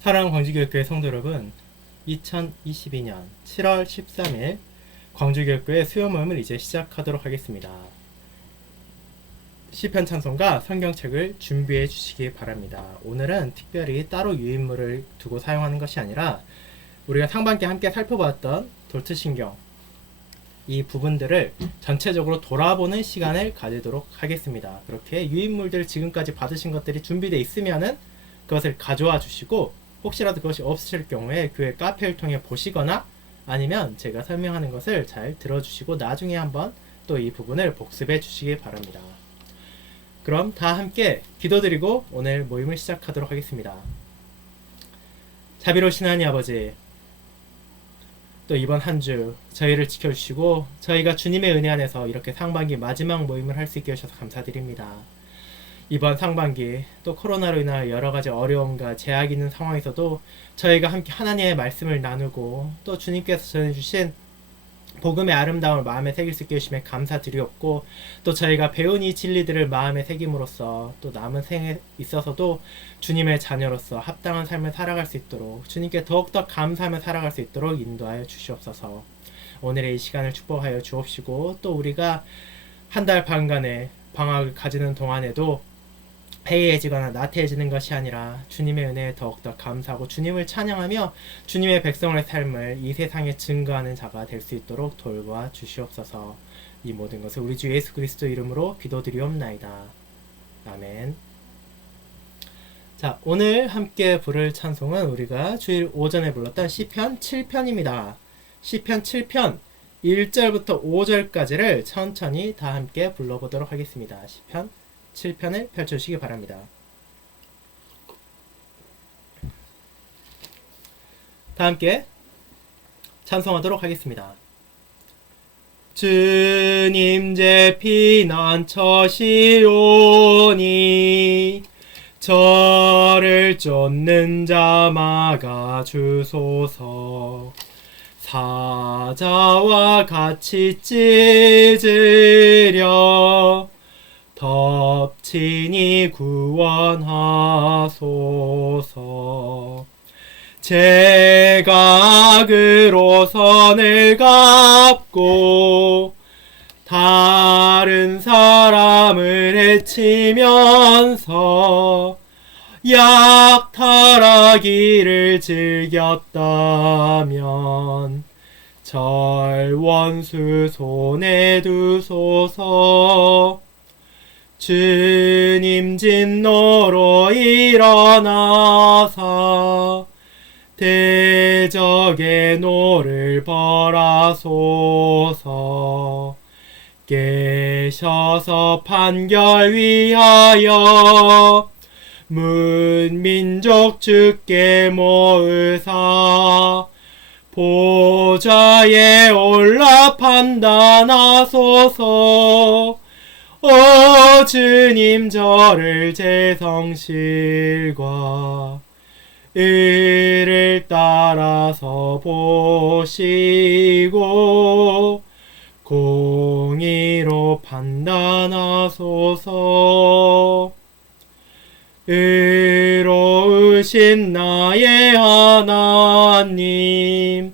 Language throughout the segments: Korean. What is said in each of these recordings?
사랑하는 광주교육교회 성도 여러분, 2022년 7월 13일 광주교육교회 수요 모임을 이제 시작하도록 하겠습니다. 시편 찬송과 성경책을 준비해 주시기 바랍니다. 오늘은 특별히 따로 유인물을 두고 사용하는 것이 아니라 우리가 상반기에 함께 살펴봤던 돌트신경 이 부분들을 전체적으로 돌아보는 시간을 가지도록 하겠습니다. 그렇게 유인물들 지금까지 받으신 것들이 준비되어 있으면은 그것을 가져와 주시고, 혹시라도 그것이 없으실 경우에 교회 카페를 통해 보시거나 아니면 제가 설명하는 것을 잘 들어주시고 나중에 한번 또 이 부분을 복습해 주시기 바랍니다. 그럼 다 함께 기도드리고 오늘 모임을 시작하도록 하겠습니다. 자비로우신 하나님 아버지, 또 이번 한 주 저희를 지켜주시고 저희가 주님의 은혜 안에서 이렇게 상반기 마지막 모임을 할 수 있게 해주셔서 감사드립니다. 이번 상반기 또 코로나로 인하여 여러가지 어려움과 제약이 있는 상황에서도 저희가 함께 하나님의 말씀을 나누고 또 주님께서 전해주신 복음의 아름다움을 마음에 새길 수 있게 해주심에 감사드리옵고, 또 저희가 배운 이 진리들을 마음에 새김으로써 또 남은 생에 있어서도 주님의 자녀로서 합당한 삶을 살아갈 수 있도록 주님께 더욱더 감사하며 살아갈 수 있도록 인도하여 주시옵소서. 오늘의 이 시간을 축복하여 주옵시고, 또 우리가 한 달 반간의 방학을 가지는 동안에도 해이해지거나 나태해지는 것이 아니라 주님의 은혜에 더욱더 감사하고 주님을 찬양하며 주님의 백성의 삶을 이 세상에 증거하는 자가 될 수 있도록 돌보아 주시옵소서. 이 모든 것을 우리 주 예수 그리스도 이름으로 기도드리옵나이다. 아멘. 자, 오늘 함께 부를 찬송은 우리가 주일 오전에 불렀던 시편 7편입니다. 시편 7편 1절부터 5절까지를 천천히 다 함께 불러보도록 하겠습니다. 시편 7편을 펼쳐주시기 바랍니다. 다 함께 찬송하도록 하겠습니다. 주님 제 피난처시오니 저를 쫓는 자 막아 주소서. 사자와 같이 찢으려 덮치니 구원하소서. 제가 악으로 선을 갚고 다른 사람을 해치면서 약탈하기를 즐겼다면 절 원수 손에 두소서. 주님 진노로 일어나사 대적의 노를 벌하소서. 깨셔서 판결 위하여 문민족 주께 모으사 보좌에 올라 판단하소서. 주님 저를 제 성실과 의를 따라서 보시고 공의로 판단하소서. 의로우신 나의 하나님,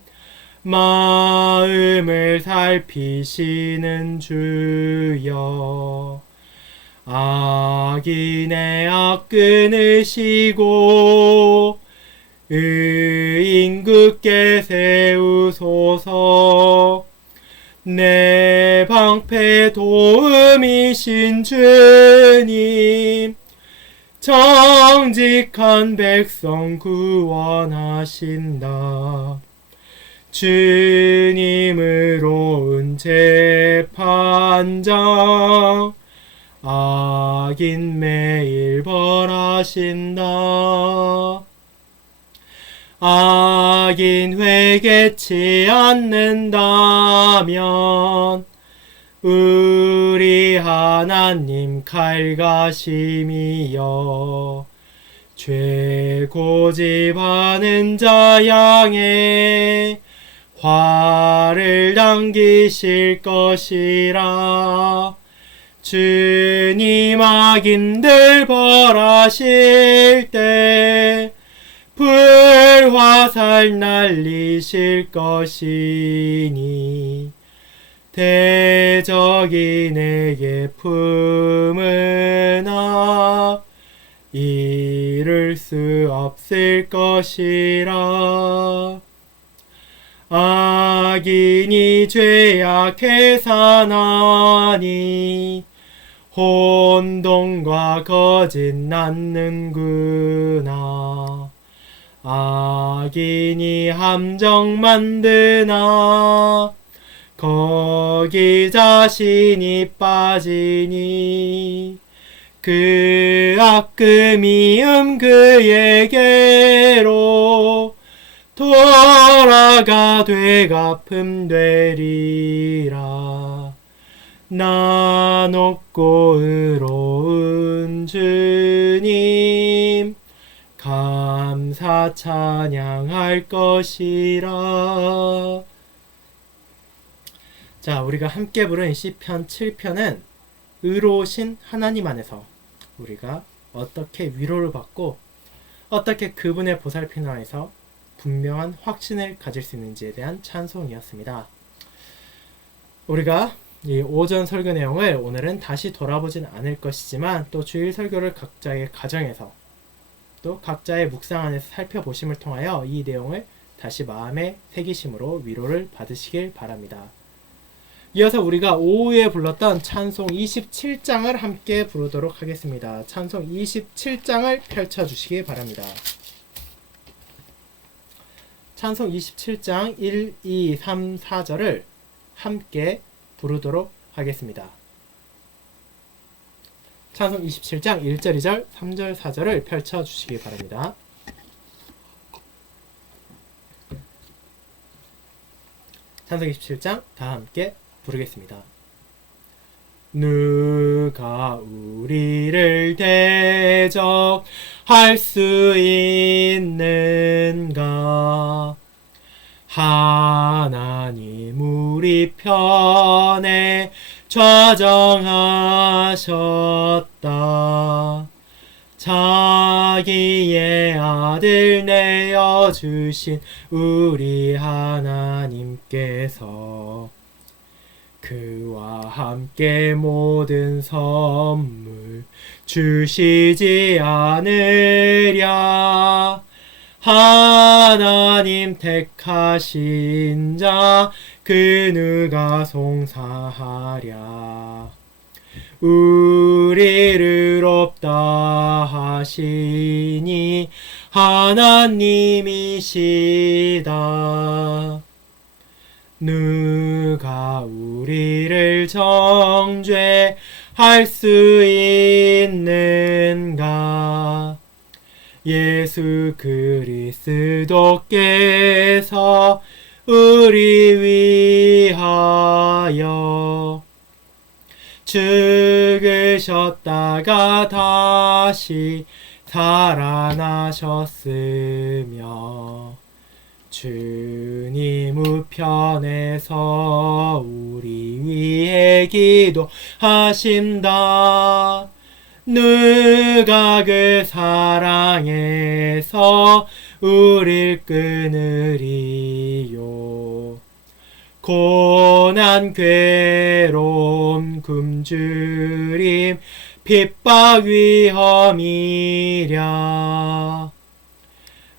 마음을 살피시는 주여, 악인의 악 끊으시고 의인 굳게 세우소서. 내 방패 도움이신 주님, 정직한 백성 구원하신다. 주님으로운 재판장, 악인 매일 벌하신다. 악인 회개치 않는다면 우리 하나님 칼가심이여 죄 고집하는 자 향해 화를 당기실 것이라. 주님 악인들 벌하실 때 화살 날리실 것이니 대적이 내게 품으나 이룰 수 없을 것이라. 악인이 죄악해 사나니 혼돈과 거짓 낳는구나. 악인이 함정 만드나 거기 자신이 빠지니 그 악금이 그에게로 돌아가 되갚음 되리라. 나 높고 의로운 주님 감사 찬양할 것이라. 자, 우리가 함께 부른 시편 7편은 의로우신 하나님 안에서 우리가 어떻게 위로를 받고 어떻게 그분의 보살핌 안에서 분명한 확신을 가질 수 있는지에 대한 찬송이었습니다. 우리가 이 오전 설교 내용을 오늘은 다시 돌아보진 않을 것이지만 또 주일 설교를 각자의 가정에서 또 각자의 묵상 안에서 살펴보심을 통하여 이 내용을 다시 마음에 새기심으로 위로를 받으시길 바랍니다. 이어서 우리가 오후에 불렀던 찬송 27장을 함께 부르도록 하겠습니다. 찬송 27장을 펼쳐주시기 바랍니다. 찬송 27장 1, 2, 3, 4절을 함께 부르도록 하겠습니다. 찬송 27장 1절, 2절, 3절, 4절을 펼쳐주시기 바랍니다. 찬송 27장 다 함께 부르겠습니다. 누가 우리를 대적할 수 있는가? 하나님 우리 편에 좌정하셨다. 자기의 아들 내어주신 우리 하나님께서 그와 함께 모든 선물 주시지 않으랴. 하나님 택하신 자 그 누가 송사하랴. 우리를 없다 하시니 하나님이시다. 누가 우리를 정죄할 수 있는가? 예수 그리스도께서 우리 위하여 죽으셨다가 다시 살아나셨으며 주님 우편에서 우리 위해 기도하신다. 누가 그 사랑에서 우릴 끊으리요. 고난 괴로움 굶주림 핍박 위험이랴.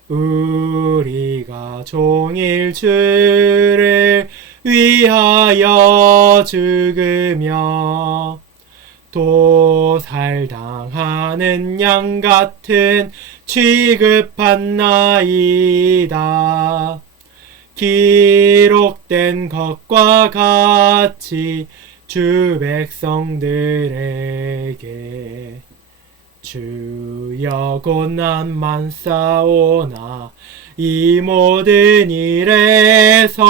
우리가 종일 주를 위하여 죽으며 도살당하는 양 같은 취급받나이다. 기록된 것과 같이 주 백성들에게 주여 고난만 쌓오나 이 모든 일에서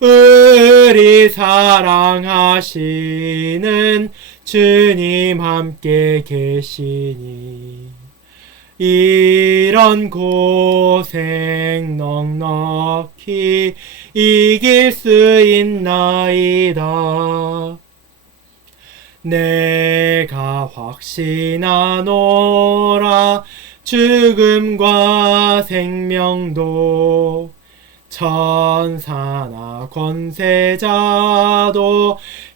우리 사랑하시는 주님 함께 계시니 이런 고생 넉넉히 이길 수 있나이다. 내가 확신하노라 죽음과 생명도 천사나 권세자도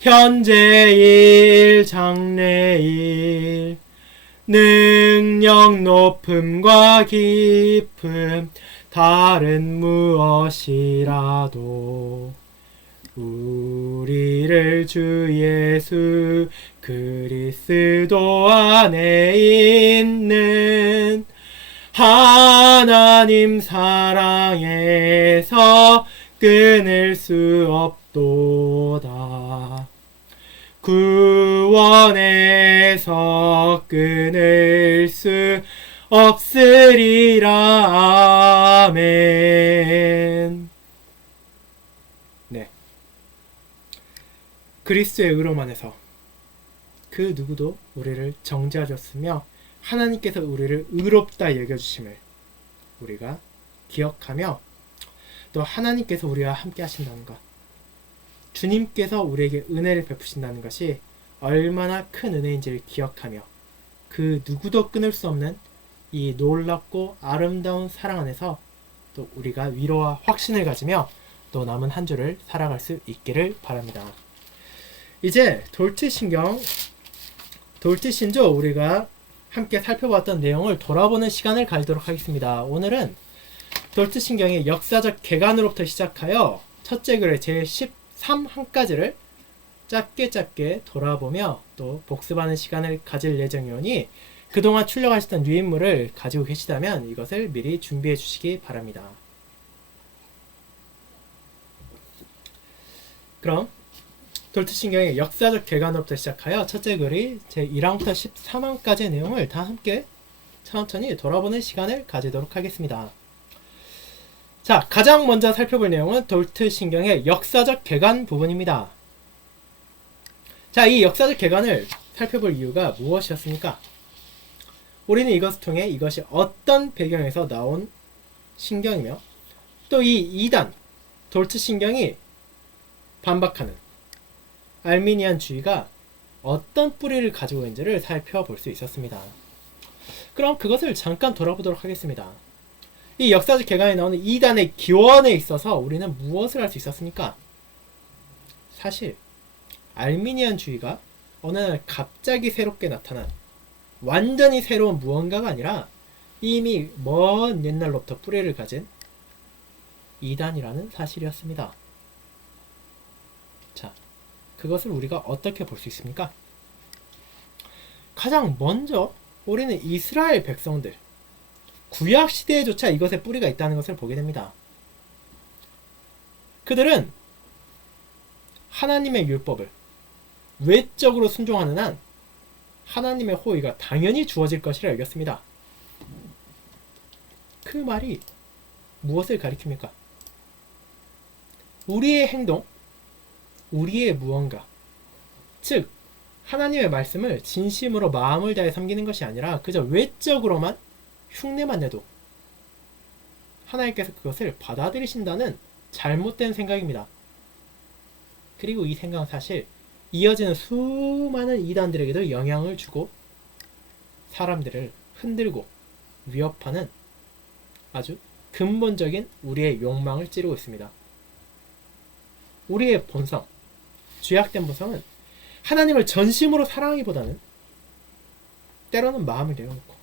현재일 장래일 능력 높음과 깊음 다른 무엇이라도 우리를 주 예수 그리스도 안에 있는 하나님 사랑에서 끊을 수 없도다. 구원에서 끊을 수 없으리라. 아멘. 네. 그리스도의 의로만 해서 그 누구도 우리를 정죄하셨으며 하나님께서 우리를 의롭다 여겨주심을 우리가 기억하며 또 하나님께서 우리와 함께 하신다는 것, 주님께서 우리에게 은혜를 베푸신다는 것이 얼마나 큰 은혜인지를 기억하며 그 누구도 끊을 수 없는 이 놀랍고 아름다운 사랑 안에서 또 우리가 위로와 확신을 가지며 또 남은 한 주를 살아갈 수 있기를 바랍니다. 이제 돌티신조 우리가 함께 살펴봤던 내용을 돌아보는 시간을 가지도록 하겠습니다. 오늘은 돌트신경의 역사적 개관으로부터 시작하여 첫째 글의 제13항까지를 짧게 돌아보며 또 복습하는 시간을 가질 예정이오니 그동안 출력하셨던 유인물을 가지고 계시다면 이것을 미리 준비해 주시기 바랍니다. 그럼 돌트신경의 역사적 개관으로부터 시작하여 첫째 글이 제1항부터 13항까지의 내용을 다 함께 천천히 돌아보는 시간을 가지도록 하겠습니다. 자, 가장 먼저 살펴볼 내용은 돌트신경의 역사적 개관 부분입니다. 자, 이 역사적 개관을 살펴볼 이유가 무엇이었습니까? 우리는 이것을 통해 이것이 어떤 배경에서 나온 신경이며 또 이 2단 돌트신경이 반박하는 알미니안주의가 어떤 뿌리를 가지고 있는지를 살펴볼 수 있었습니다. 그럼 그것을 잠깐 돌아보도록 하겠습니다. 이 역사적 개관에 나오는 2단의 기원에 있어서 우리는 무엇을 할 수 있었습니까? 사실 알미니안주의가 어느 날 갑자기 새롭게 나타난 완전히 새로운 무언가가 아니라 이미 먼 옛날로부터 뿌리를 가진 2단이라는 사실이었습니다. 자, 그것을 우리가 어떻게 볼 수 있습니까? 가장 먼저 우리는 이스라엘 백성들, 구약 시대에조차 이것에 뿌리가 있다는 것을 보게 됩니다. 그들은 하나님의 율법을 외적으로 순종하는 한 하나님의 호의가 당연히 주어질 것이라 여겼습니다. 그 말이 무엇을 가리킵니까? 우리의 행동, 우리의 무언가, 즉 하나님의 말씀을 진심으로 마음을 다해 섬기는 것이 아니라 그저 외적으로만 흉내만 내도 하나님께서 그것을 받아들이신다는 잘못된 생각입니다. 그리고 이 생각은 사실 이어지는 수많은 이단들에게도 영향을 주고 사람들을 흔들고 위협하는 아주 근본적인 우리의 욕망을 찌르고 있습니다. 우리의 본성, 죄악된 본성은 하나님을 전심으로 사랑하기보다는 때로는 마음을 내려놓고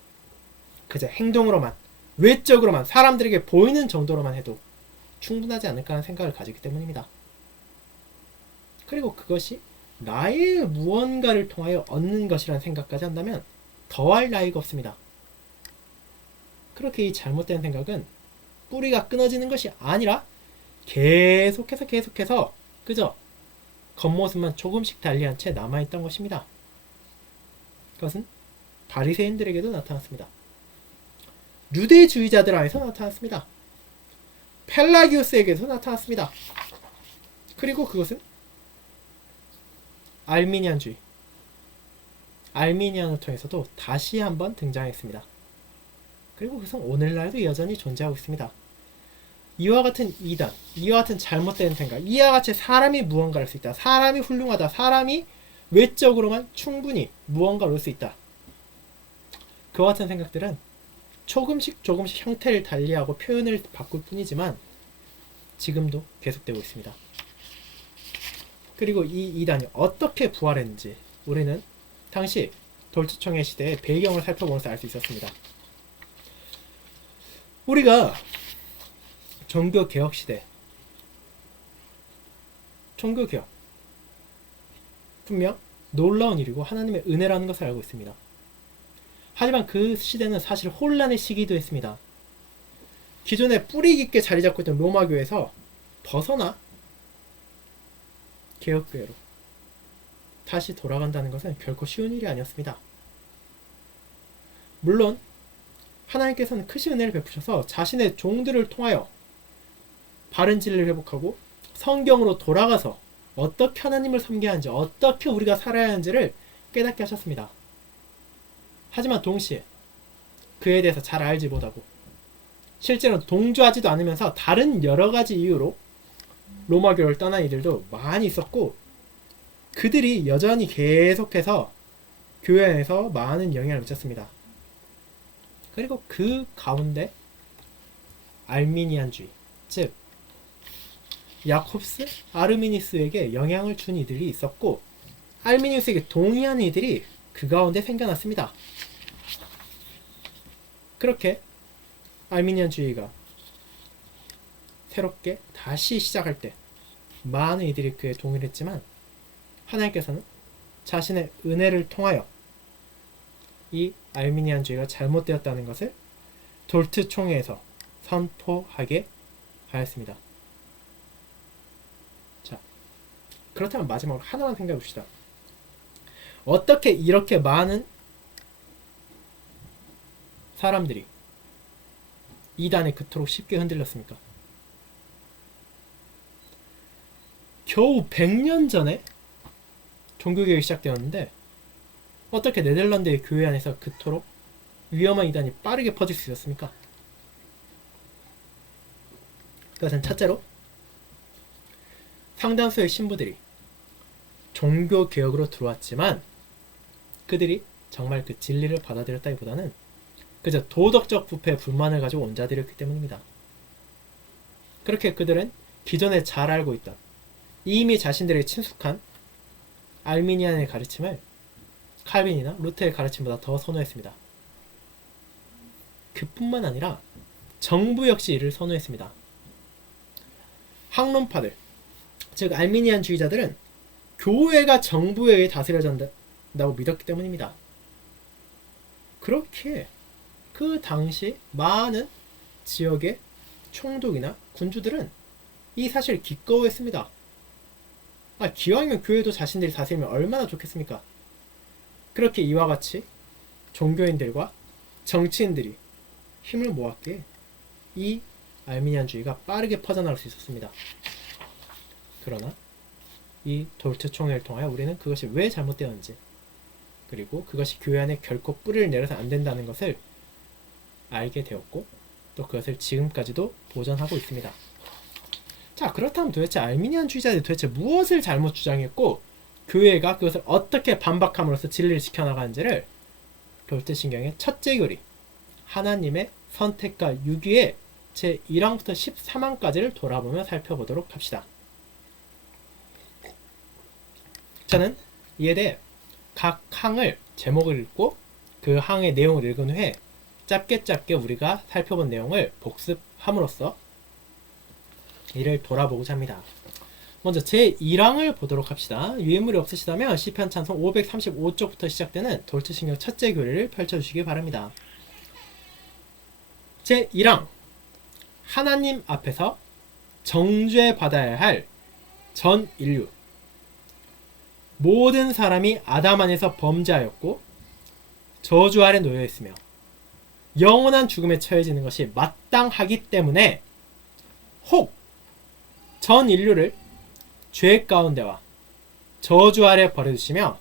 그저 행동으로만, 외적으로만, 사람들에게 보이는 정도로만 해도 충분하지 않을까 하는 생각을 가지기 때문입니다. 그리고 그것이 나의 무언가를 통하여 얻는 것이라는 생각까지 한다면 더할 나위가 없습니다. 그렇게 이 잘못된 생각은 뿌리가 끊어지는 것이 아니라 계속해서 그저 겉모습만 조금씩 달리한 채 남아있던 것입니다. 그것은 바리새인들에게도 나타났습니다. 유대주의자들 안에서 나타났습니다. 펠라기우스에게서 나타났습니다. 그리고 그것은 알미니안주의, 알미니안을 통해서도 다시 한번 등장했습니다. 그리고 그것은 오늘날도 여전히 존재하고 있습니다. 이와 같은 이단, 이와 같은 잘못된 생각, 이와 같이 사람이 무언가를 할 수 있다, 사람이 훌륭하다, 사람이 외적으로만 충분히 무언가를 할 수 있다, 그와 같은 생각들은 조금씩 형태를 달리하고 표현을 바꿀 뿐이지만 지금도 계속되고 있습니다. 그리고 이 이단이 어떻게 부활했는지 우리는 당시 돌츠총회 시대의 배경을 살펴보면서 알 수 있었습니다. 우리가 종교개혁 시대, 종교개혁 분명 놀라운 일이고 하나님의 은혜라는 것을 알고 있습니다. 하지만 그 시대는 사실 혼란의 시기도 했습니다. 기존에 뿌리 깊게 자리 잡고 있던 로마교에서 벗어나 개혁교회로 다시 돌아간다는 것은 결코 쉬운 일이 아니었습니다. 물론 하나님께서는 크신 은혜를 베푸셔서 자신의 종들을 통하여 바른 진리를 회복하고 성경으로 돌아가서 어떻게 하나님을 섬겨야 하는지, 어떻게 우리가 살아야 하는지를 깨닫게 하셨습니다. 하지만 동시에 그에 대해서 잘 알지 못하고 실제로 동조하지도 않으면서 다른 여러 가지 이유로 로마교를 떠난 이들도 많이 있었고, 그들이 여전히 계속해서 교회 안에서 많은 영향을 미쳤습니다. 그리고 그 가운데 알미니안주의, 즉 야콥스, 아르미니스에게 영향을 준 이들이 있었고, 알미니우스에게 동의하는 이들이 그 가운데 생겨났습니다. 그렇게 알미니안주의가 새롭게 다시 시작할 때 많은 이들이 그에 동의를 했지만, 하나님께서는 자신의 은혜를 통하여 이 알미니안주의가 잘못되었다는 것을 돌트 총회에서 선포하게 하였습니다. 자, 그렇다면 마지막으로 하나만 생각해 봅시다. 어떻게 이렇게 많은 사람들이 이단에 그토록 쉽게 흔들렸습니까? 겨우 100년 전에 종교개혁이 시작되었는데 어떻게 네덜란드의 교회 안에서 그토록 위험한 이단이 빠르게 퍼질 수 있었습니까? 그것은 첫째로 상당수의 신부들이 종교개혁으로 들어왔지만 그들이 정말 그 진리를 받아들였다기보다는 그저 도덕적 부패에 불만을 가지고 온 자들이었기 때문입니다. 그렇게 그들은 기존에 잘 알고 있던 이미 자신들에게 친숙한 알미니안의 가르침을 칼빈이나 루터의 가르침보다 더 선호했습니다. 그뿐만 아니라 정부 역시 이를 선호했습니다. 학론파들, 즉 알미니안주의자들은 교회가 정부에 의해 다스려진다고 믿었기 때문입니다. 그렇게 그 당시 많은 지역의 총독이나 군주들은 이 사실을 기꺼워했습니다. 기왕이면 교회도 자신들이 다스리면 얼마나 좋겠습니까? 그렇게 이와 같이 종교인들과 정치인들이 힘을 모았기에 이 알미니안주의가 빠르게 퍼져나갈 수 있었습니다. 그러나 이 돌트 총회를 통하여 우리는 그것이 왜 잘못되었는지, 그리고 그것이 교회 안에 결코 뿌리를 내려서 안 된다는 것을 알게 되었고, 또 그것을 지금까지도 보존하고 있습니다. 자, 그렇다면 도대체 알미니안주의자들이 도대체 무엇을 잘못 주장했고 교회가 그것을 어떻게 반박함으로써 진리를 지켜나가는지를 돌트신경의 첫째 교리 하나님의 선택과 유기의 제1항부터 13항까지를 돌아보며 살펴보도록 합시다. 저는 이에 대해 각 항을 제목을 읽고 그 항의 내용을 읽은 후에 짧게 우리가 살펴본 내용을 복습함으로써 이를 돌아보고자 합니다. 먼저 제1항을 보도록 합시다. 유인물이 없으시다면 시편 찬송 535쪽부터 시작되는 돌트신경 첫째 교리를 펼쳐주시기 바랍니다. 제1항, 하나님 앞에서 정죄받아야 할 전 인류, 모든 사람이 아담 안에서 범죄하였고 저주 아래 놓여 있으며 영원한 죽음에 처해지는 것이 마땅하기 때문에 혹 전 인류를 죄 가운데와 저주 아래 버려두시며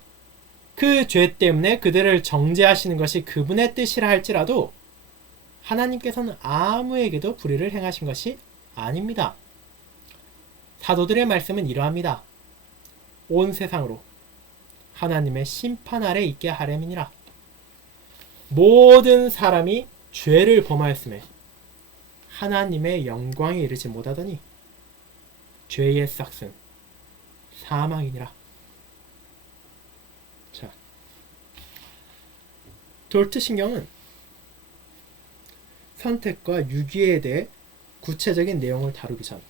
그 죄 때문에 그들을 정죄하시는 것이 그분의 뜻이라 할지라도 하나님께서는 아무에게도 불의를 행하신 것이 아닙니다. 사도들의 말씀은 이러합니다. 온 세상으로 하나님의 심판 아래 있게 하려니라. 모든 사람이 죄를 범하였음에 하나님의 영광에 이르지 못하더니 죄의 싹은 사망이니라. 자, 돌트신경은 선택과 유기에 대해 구체적인 내용을 다루기 전,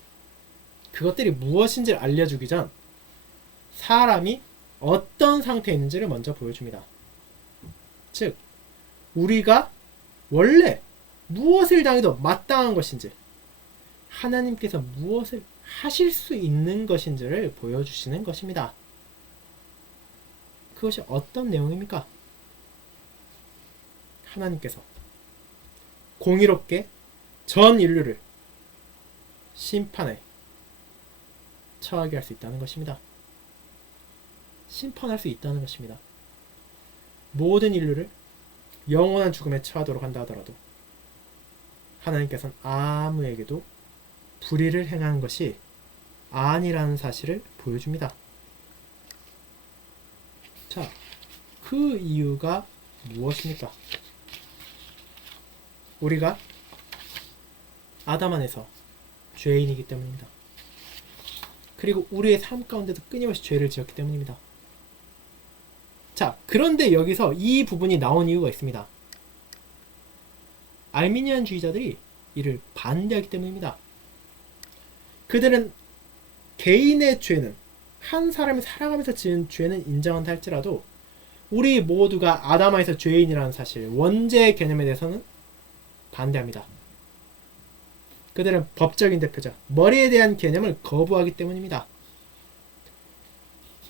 그것들이 무엇인지를 알려주기 전 사람이 어떤 상태에 있는지를 먼저 보여줍니다. 즉, 우리가 원래 무엇을 당해도 마땅한 것인지, 하나님께서 무엇을 하실 수 있는 것인지를 보여주시는 것입니다. 그것이 어떤 내용입니까? 하나님께서 공의롭게 전 인류를 심판에 처하게 할 수 있다는 것입니다. 심판할 수 있다는 것입니다. 모든 인류를 영원한 죽음에 처하도록 한다 하더라도 하나님께서는 아무에게도 불의를 행하는 것이 아니라는 사실을 보여줍니다. 자, 그 이유가 무엇입니까? 우리가 아담 안에서 죄인이기 때문입니다. 그리고 우리의 삶 가운데도 끊임없이 죄를 지었기 때문입니다. 자, 그런데 여기서 이 부분이 나온 이유가 있습니다. 알미니안주의자들이 이를 반대하기 때문입니다. 그들은 개인의 죄는, 한 사람이 살아가면서 지은 죄는 인정한다 할지라도 우리 모두가 아담아에서 죄인이라는 사실, 원죄의 개념에 대해서는 반대합니다. 그들은 법적인 대표자, 머리에 대한 개념을 거부하기 때문입니다.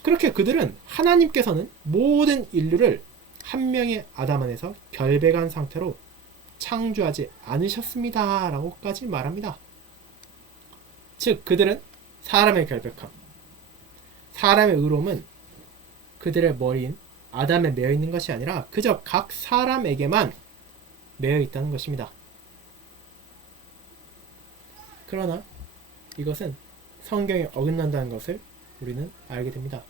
그렇게 그들은 하나님께서는 모든 인류를 한 명의 아담 안에서 결백한 상태로 창조하지 않으셨습니다 라고까지 말합니다. 즉, 그들은 사람의 결백함, 사람의 의로움은 그들의 머리인 아담에 매여 있는 것이 아니라 그저 각 사람에게만 매여 있다는 것입니다. 그러나 이것은 성경에 어긋난다는 것을 우리는 알게 됩니다.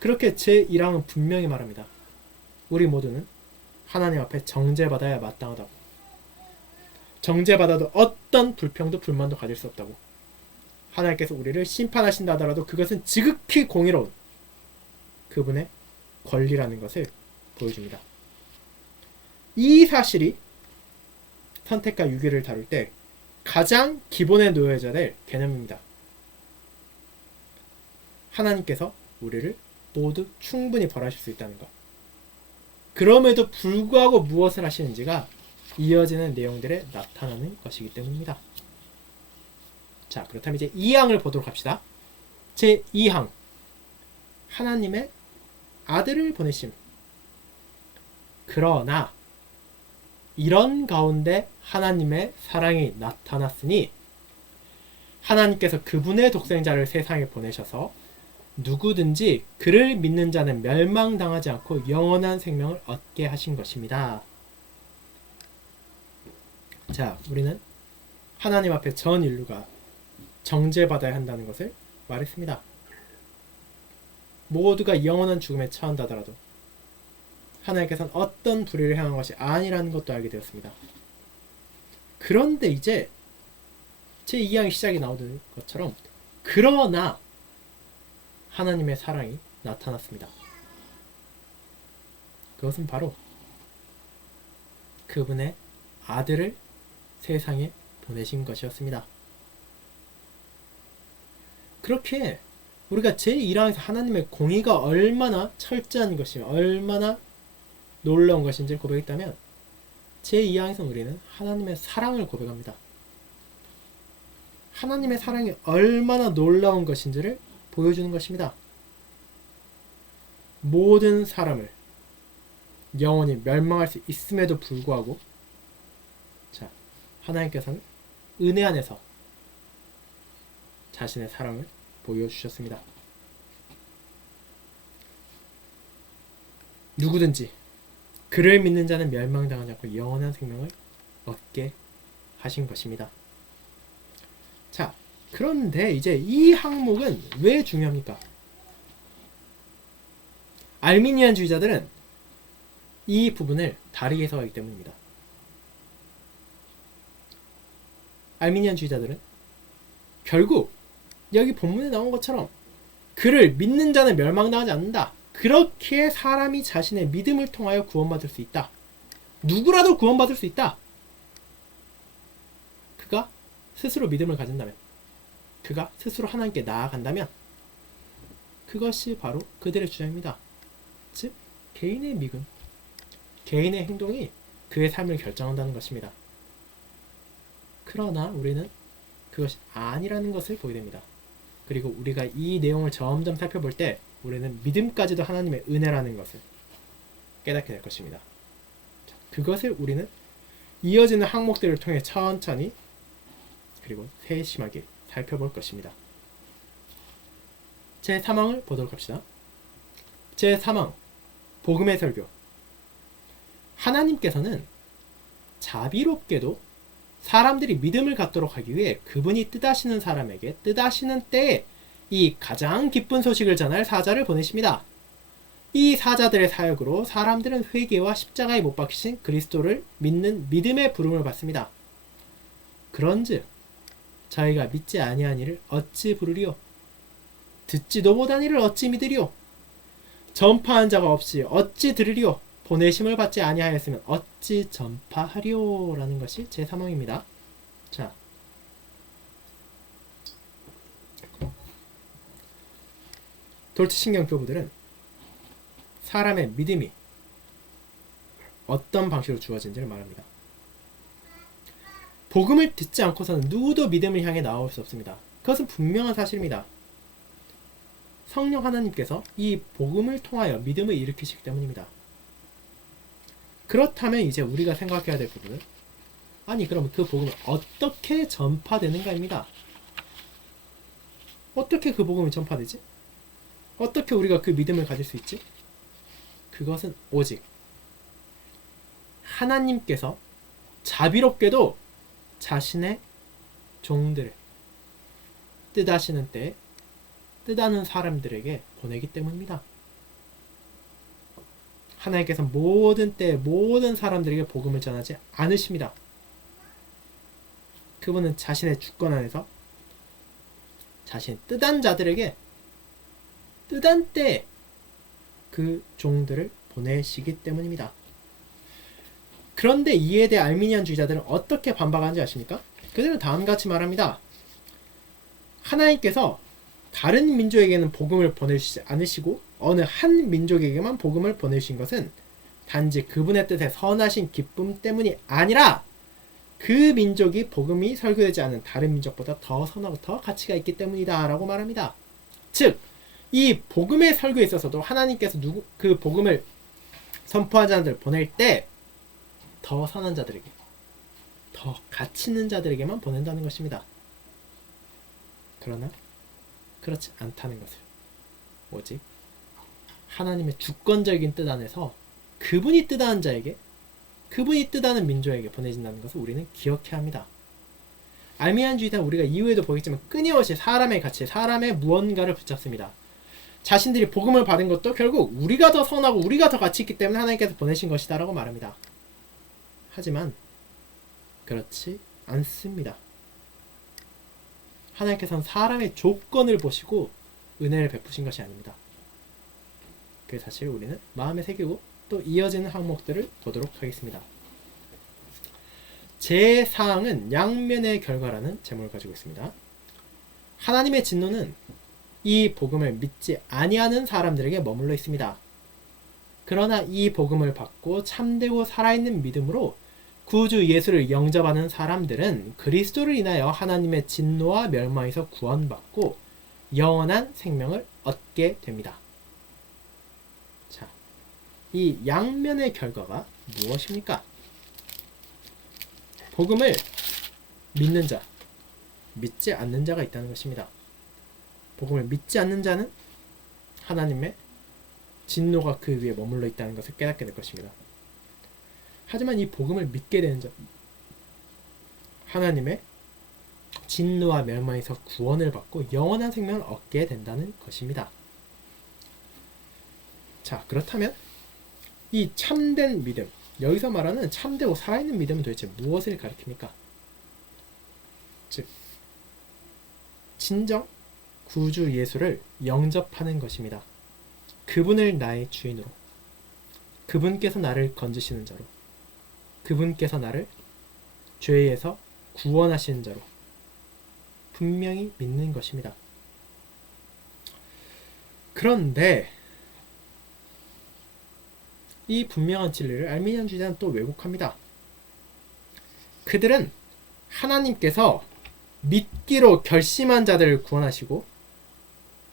그렇게 제1항은 분명히 말합니다. 우리 모두는 하나님 앞에 정죄받아야 마땅하다고. 정죄받아도 어떤 불평도 불만도 가질 수 없다고. 하나님께서 우리를 심판하신다 하더라도 그것은 지극히 공의로운 그분의 권리라는 것을 보여줍니다. 이 사실이 선택과 유기를 다룰 때 가장 기본에 놓여져야 될 개념입니다. 하나님께서 우리를 모두 충분히 벌하실 수 있다는 것. 그럼에도 불구하고 무엇을 하시는지가 이어지는 내용들에 나타나는 것이기 때문입니다. 자, 그렇다면 이제 2항을 보도록 합시다. 제 2항, 하나님의 아들을 보내심. 그러나 이런 가운데 하나님의 사랑이 나타났으니 하나님께서 그분의 독생자를 세상에 보내셔서 누구든지 그를 믿는 자는 멸망당하지 않고 영원한 생명을 얻게 하신 것입니다. 자, 우리는 하나님 앞에 전 인류가 정죄받아야 한다는 것을 말했습니다. 모두가 영원한 죽음에 처한다더라도 하나님께서는 어떤 불의를 행한 것이 아니라는 것도 알게 되었습니다. 그런데 이제 제2항의 시작이 나오는 것처럼 그러나 하나님의 사랑이 나타났습니다. 그것은 바로 그분의 아들을 세상에 보내신 것이었습니다. 그렇게 우리가 제1항에서 하나님의 공의가 얼마나 철저한 것이며 얼마나 놀라운 것인지 고백했다면 제2항에서 우리는 하나님의 사랑을 고백합니다. 하나님의 사랑이 얼마나 놀라운 것인지를 보여주는 것입니다. 모든 사람을 영원히 멸망할 수 있음에도 불구하고 자, 하나님께서는 은혜 안에서 자신의 사랑을 보여주셨습니다. 누구든지 그를 믿는 자는 멸망당하지 않고 영원한 생명을 얻게 하신 것입니다. 자, 그런데 이제 이 항목은 왜 중요합니까? 알미니안주의자들은 이 부분을 다르게 해석하기 때문입니다. 알미니안주의자들은 결국 여기 본문에 나온 것처럼 그를 믿는 자는 멸망당하지 않는다. 그렇게 사람이 자신의 믿음을 통하여 구원받을 수 있다. 누구라도 구원받을 수 있다. 그가 스스로 믿음을 가진다면, 그가 스스로 하나님께 나아간다면, 그것이 바로 그들의 주장입니다. 즉 개인의 믿음, 개인의 행동이 그의 삶을 결정한다는 것입니다. 그러나 우리는 그것이 아니라는 것을 보게 됩니다. 그리고 우리가 이 내용을 점점 살펴볼 때 우리는 믿음까지도 하나님의 은혜라는 것을 깨닫게 될 것입니다. 그것을 우리는 이어지는 항목들을 통해 천천히 그리고 세심하게 살펴볼 것입니다. 제3항을 보도록 합시다. 제3항 복음의 설교. 하나님께서는 자비롭게도 사람들이 믿음을 갖도록 하기 위해 그분이 뜻하시는 사람에게 뜻하시는 때에 이 가장 기쁜 소식을 전할 사자를 보내십니다. 이 사자들의 사역으로 사람들은 회개와 십자가에 못 박히신 그리스도를 믿는 믿음의 부름을 받습니다. 그런즉 저희가 믿지 아니한 이를 어찌 부르리요? 듣지도 못한 이를 어찌 믿으리요? 전파한 자가 없이 어찌 들으리요? 보내심을 받지 아니하였으면 어찌 전파하리요? 라는 것이 제3항입니다. 자, 돌치신경 교부들은 사람의 믿음이 어떤 방식으로 주어진지를 말합니다. 복음을 듣지 않고서는 누구도 믿음을 향해 나올 수 없습니다. 그것은 분명한 사실입니다. 성령 하나님께서 이 복음을 통하여 믿음을 일으키시기 때문입니다. 그렇다면 이제 우리가 생각해야 될 부분은 아니 그러면 그 복음은 어떻게 전파되는가입니다. 어떻게 그 복음이 전파되지? 어떻게 우리가 그 믿음을 가질 수 있지? 그것은 오직 하나님께서 자비롭게도 자신의 종들을 뜻하시는 때에 뜻하는 사람들에게 보내기 때문입니다. 하나님께서 모든 때에 모든 사람들에게 복음을 전하지 않으십니다. 그분은 자신의 주권 안에서 자신의 뜻한 자들에게 뜻한 때에 그 종들을 보내시기 때문입니다. 그런데 이에 대해 알미니안주의자들은 어떻게 반박하는지 아십니까? 그들은 다음같이 말합니다. 하나님께서 다른 민족에게는 복음을 보내주시지 않으시고 어느 한 민족에게만 복음을 보내주신 것은 단지 그분의 뜻에 선하신 기쁨 때문이 아니라 그 민족이 복음이 설교되지 않은 다른 민족보다 더 선하고 더 가치가 있기 때문이다 라고 말합니다. 즉, 이 복음의 설교에 있어서도 하나님께서 그 복음을 선포하는 자들을 보낼 때 더 선한 자들에게, 더 가치 있는 자들에게만 보낸다는 것입니다. 그러나 그렇지 않다는 것을 오직 하나님의 주권적인 뜻 안에서 그분이 뜻하는 자에게, 그분이 뜻하는 민족에게 보내진다는 것을 우리는 기억해야 합니다. 알미니안주의자는 우리가 이후에도 보겠지만 끊임없이 사람의 가치, 사람의 무언가를 붙잡습니다. 자신들이 복음을 받은 것도 결국 우리가 더 선하고 우리가 더 가치 있기 때문에 하나님께서 보내신 것이다 라고 말합니다. 하지만 그렇지 않습니다. 하나님께서는 사람의 조건을 보시고 은혜를 베푸신 것이 아닙니다. 그 사실을 우리는 마음에 새기고 또 이어지는 항목들을 보도록 하겠습니다. 제4항은 양면의 결과라는 제목을 가지고 있습니다. 하나님의 진노는 이 복음을 믿지 아니하는 사람들에게 머물러 있습니다. 그러나 이 복음을 받고 참되고 살아있는 믿음으로 구주 예수를 영접하는 사람들은 그리스도를 인하여 하나님의 진노와 멸망에서 구원받고 영원한 생명을 얻게 됩니다. 자, 이 양면의 결과가 무엇입니까? 복음을 믿는 자, 믿지 않는 자가 있다는 것입니다. 복음을 믿지 않는 자는 하나님의 진노가 그 위에 머물러 있다는 것을 깨닫게 될 것입니다. 하지만 이 복음을 믿게 되는 자, 하나님의 진노와 멸망에서 구원을 받고 영원한 생명을 얻게 된다는 것입니다. 자, 그렇다면 이 참된 믿음, 여기서 말하는 참되고 살아있는 믿음은 도대체 무엇을 가리킵니까? 즉 진정 구주 예수를 영접하는 것입니다. 그분을 나의 주인으로, 그분께서 나를 건지시는 자로, 그분께서 나를 죄에서 구원하시는 자로 분명히 믿는 것입니다. 그런데 이 분명한 진리를 알미니안주의자는 또 왜곡합니다. 그들은 하나님께서 믿기로 결심한 자들을 구원하시고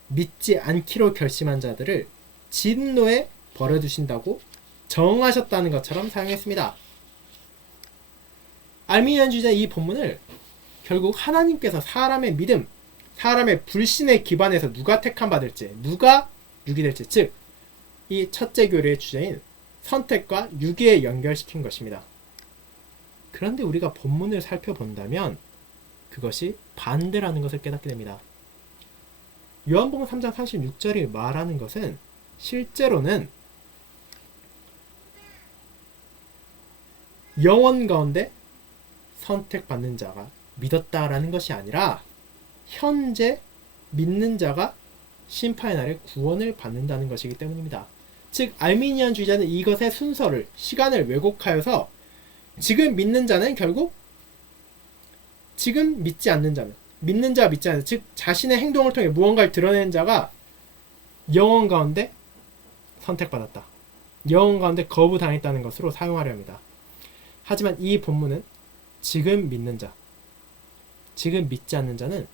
믿지 않기로 결심한 자들을 진노에 버려두신다고 정하셨다는 것처럼 사용했습니다. 알미니안주의자는 이 본문을 결국 하나님께서 사람의 믿음, 사람의 불신에 기반해서 누가 택함받을지, 누가 유기될지, 즉 이 첫째 교리의 주제인 선택과 유기에 연결시킨 것입니다. 그런데 우리가 본문을 살펴본다면 그것이 반대라는 것을 깨닫게 됩니다. 요한복음 3장 36절이 말하는 것은 실제로는 영혼 가운데 선택받는 자가 믿었다라는 것이 아니라 현재 믿는 자가 심판의 날에 구원을 받는다는 것이기 때문입니다. 즉 알미니안주의자는 이것의 순서를, 시간을 왜곡하여서 지금 믿는 자는 결국 지금 믿지 않는 자는, 믿는 자와 믿지 않는 자, 즉 자신의 행동을 통해 무언가를 드러내는 자가 영혼 가운데 선택받았다, 영혼 가운데 거부당했다는 것으로 사용하려 합니다. 하지만 이 본문은 지금 믿는 자, 지금 믿지 않는 자는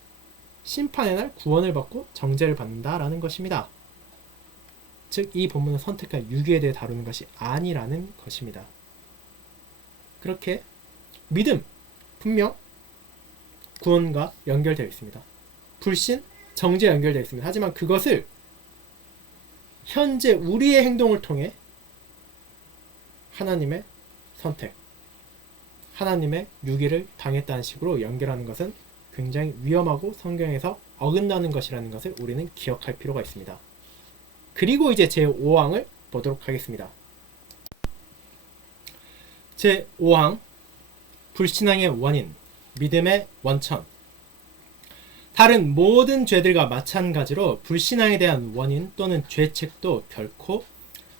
심판의 날 구원을 받고 정죄를 받는다라는 것입니다. 즉 이 본문은 선택과 유기에 대해 다루는 것이 아니라는 것입니다. 그렇게 믿음, 분명 구원과 연결되어 있습니다. 불신, 정죄에 연결되어 있습니다. 하지만 그것을 현재 우리의 행동을 통해 하나님의 선택, 하나님의 유기를 당했다는 식으로 연결하는 것은 굉장히 위험하고 성경에서 어긋나는 것이라는 것을 우리는 기억할 필요가 있습니다. 그리고 이제 제5항을 보도록 하겠습니다. 제5항, 불신앙의 원인, 믿음의 원천. 다른 모든 죄들과 마찬가지로 불신앙에 대한 원인 또는 죄책도 결코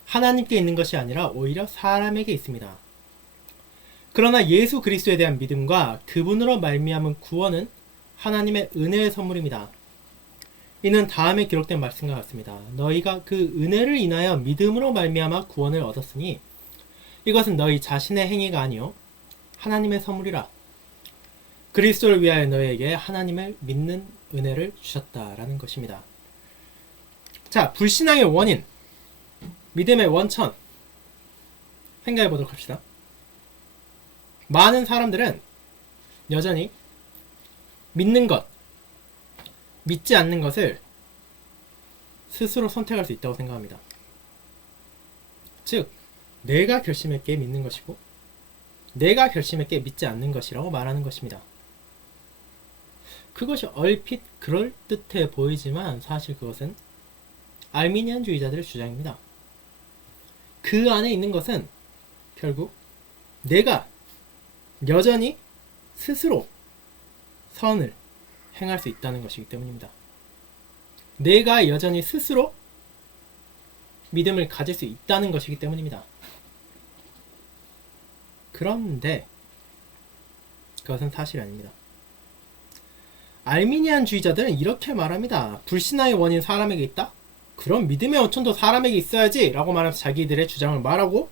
하나님께 있는 것이 아니라 오히려 사람에게 있습니다. 그러나 예수 그리스도에 대한 믿음과 그분으로 말미암은 구원은 하나님의 은혜의 선물입니다. 이는 다음에 기록된 말씀과 같습니다. 너희가 그 은혜를 인하여 믿음으로 말미암아 구원을 얻었으니 이것은 너희 자신의 행위가 아니요 하나님의 선물이라. 그리스도를 위하여 너희에게 하나님을 믿는 은혜를 주셨다라는 것입니다. 자, 불신앙의 원인, 믿음의 원천 생각해 보도록 합시다. 많은 사람들은 여전히 믿는 것, 믿지 않는 것을 스스로 선택할 수 있다고 생각합니다. 즉, 내가 결심했기에 믿는 것이고 내가 결심했기에 믿지 않는 것이라고 말하는 것입니다. 그것이 얼핏 그럴듯해 보이지만 사실 그것은 알미니안주의자들의 주장입니다. 그 안에 있는 것은 결국 내가 여전히 스스로 선을 행할 수 있다는 것이기 때문입니다. 내가 여전히 스스로 믿음을 가질 수 있다는 것이기 때문입니다. 그런데 그것은 사실이 아닙니다. 알미니안주의자들은 이렇게 말합니다. 불신앙의 원인 사람에게 있다? 그럼 믿음의 원천도 사람에게 있어야지 라고 말하면서 자기들의 주장을 말하고,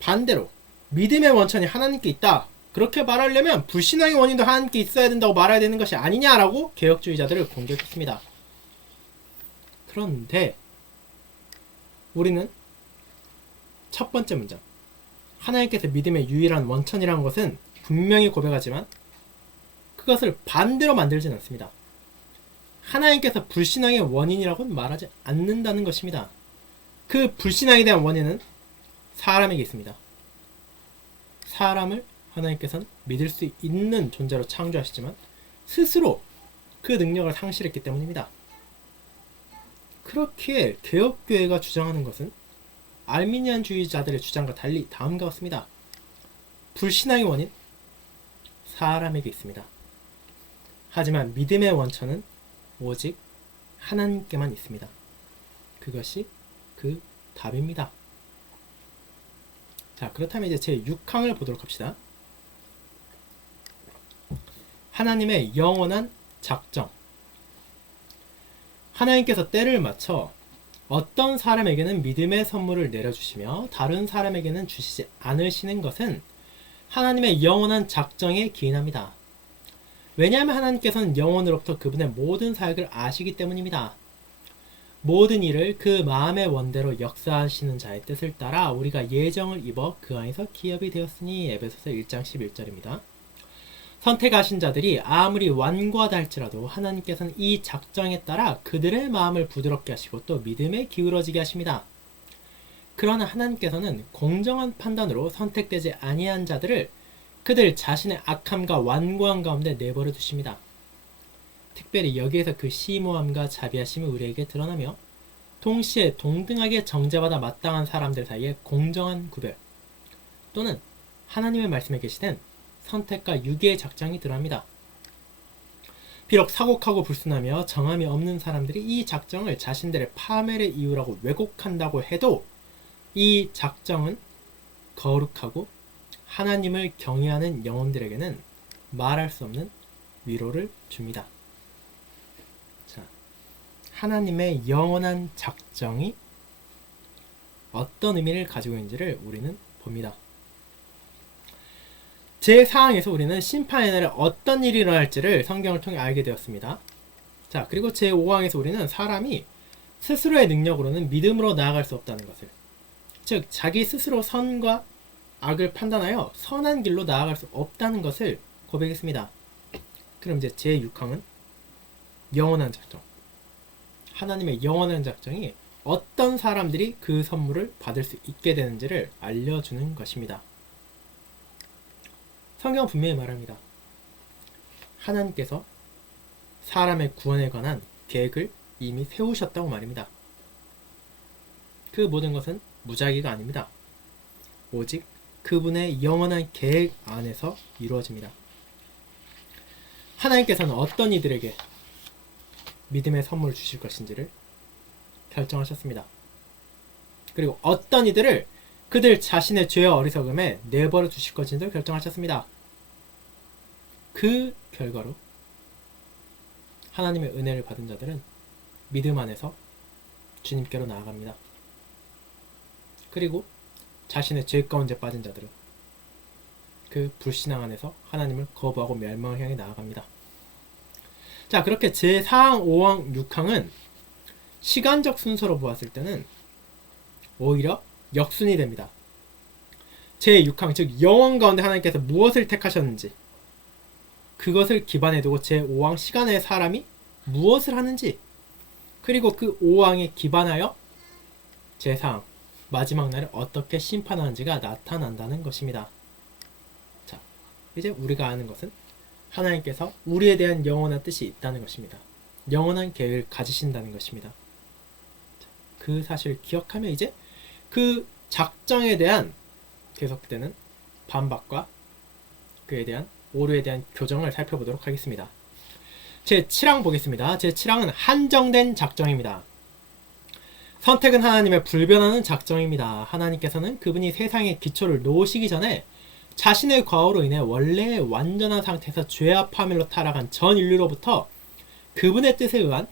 반대로 믿음의 원천이 하나님께 있다, 그렇게 말하려면 불신앙의 원인도 하나님께 있어야 된다고 말해야 되는 것이 아니냐라고 개혁주의자들을 공격했습니다. 그런데 우리는 첫 번째 문장, 하나님께서 믿음의 유일한 원천이라는 것은 분명히 고백하지만 그것을 반대로 만들진 않습니다. 하나님께서 불신앙의 원인이라고는 말하지 않는다는 것입니다. 그 불신앙에 대한 원인은 사람에게 있습니다. 사람을 하나님께서는 믿을 수 있는 존재로 창조하시지만 스스로 그 능력을 상실했기 때문입니다. 그렇게 개혁교회가 주장하는 것은 알미니안주의자들의 주장과 달리 다음과 같습니다. 불신앙의 원인, 사람에게 있습니다. 하지만 믿음의 원천은 오직 하나님께만 있습니다. 그것이 그 답입니다. 자, 그렇다면 이제 제 6항을 보도록 합시다. 하나님의 영원한 작정. 하나님께서 때를 맞춰 어떤 사람에게는 믿음의 선물을 내려주시며 다른 사람에게는 주시지 않으시는 것은 하나님의 영원한 작정에 기인합니다. 왜냐하면 하나님께서는 영원으로부터 그분의 모든 사역을 아시기 때문입니다. 모든 일을 그 마음의 원대로 역사하시는 자의 뜻을 따라 우리가 예정을 입어 그 안에서 기업이 되었으니 에베소서 1장 11절입니다. 선택하신 자들이 아무리 완고하다 할지라도 하나님께서는 이 작정에 따라 그들의 마음을 부드럽게 하시고 또 믿음에 기울어지게 하십니다. 그러나 하나님께서는 공정한 판단으로 선택되지 아니한 자들을 그들 자신의 악함과 완고함 가운데 내버려 두십니다. 특별히 여기에서 그 심오함과 자비하심이 우리에게 드러나며 동시에 동등하게 정죄받아 마땅한 사람들 사이에 공정한 구별 또는 하나님의 말씀에 계시된 선택과 유기의 작정이 드러납니다. 비록 사곡하고 불순하며 정함이 없는 사람들이 이 작정을 자신들의 파멸의 이유라고 왜곡한다고 해도 이 작정은 거룩하고 하나님을 경외하는 영혼들에게는 말할 수 없는 위로를 줍니다. 자, 하나님의 영원한 작정이 어떤 의미를 가지고 있는지를 우리는 봅니다. 제4항에서 우리는 심판의 날에 어떤 일이 일어날지를 성경을 통해 알게 되었습니다. 자, 그리고 제5항에서 우리는 사람이 스스로의 능력으로는 믿음으로 나아갈 수 없다는 것을, 즉 자기 스스로 선과 악을 판단하여 선한 길로 나아갈 수 없다는 것을 고백했습니다. 그럼 이제 제6항은 영원한 작정, 하나님의 영원한 작정이 어떤 사람들이 그 선물을 받을 수 있게 되는지를 알려주는 것입니다. 성경은 분명히 말합니다. 하나님께서 사람의 구원에 관한 계획을 이미 세우셨다고 말입니다. 그 모든 것은 무작위가 아닙니다. 오직 그분의 영원한 계획 안에서 이루어집니다. 하나님께서는 어떤 이들에게 믿음의 선물을 주실 것인지를 결정하셨습니다. 그리고 어떤 이들을 그들 자신의 죄와 어리석음에 내버려 두실 것인지를 결정하셨습니다. 그 결과로 하나님의 은혜를 받은 자들은 믿음 안에서 주님께로 나아갑니다. 그리고 자신의 죄 가운데 빠진 자들은 그 불신앙 안에서 하나님을 거부하고 멸망을 향해 나아갑니다. 자, 그렇게 제4항, 5항, 6항은 시간적 순서로 보았을 때는 오히려 역순이 됩니다. 제6항, 즉 영원 가운데 하나님께서 무엇을 택하셨는지 그것을 기반에 두고 제5항 시간의 사람이 무엇을 하는지, 그리고 그 5항에 기반하여 제4항 마지막 날에 어떻게 심판하는지가 나타난다는 것입니다. 자, 이제 우리가 아는 것은 하나님께서 우리에 대한 영원한 뜻이 있다는 것입니다. 영원한 계획을 가지신다는 것입니다. 자, 그 사실을 기억하며 이제 그 작정에 대한 계속되는 반박과 그에 대한 오류에 대한 교정을 살펴보도록 하겠습니다. 제7항 보겠습니다. 제7항은 한정된 작정입니다. 선택은 하나님의 불변하는 작정입니다. 하나님께서는 그분이 세상의 기초를 놓으시기 전에 자신의 과오로 인해 원래의 완전한 상태에서 죄와 파멸로 타락한 전 인류로부터 그분의 뜻에 의한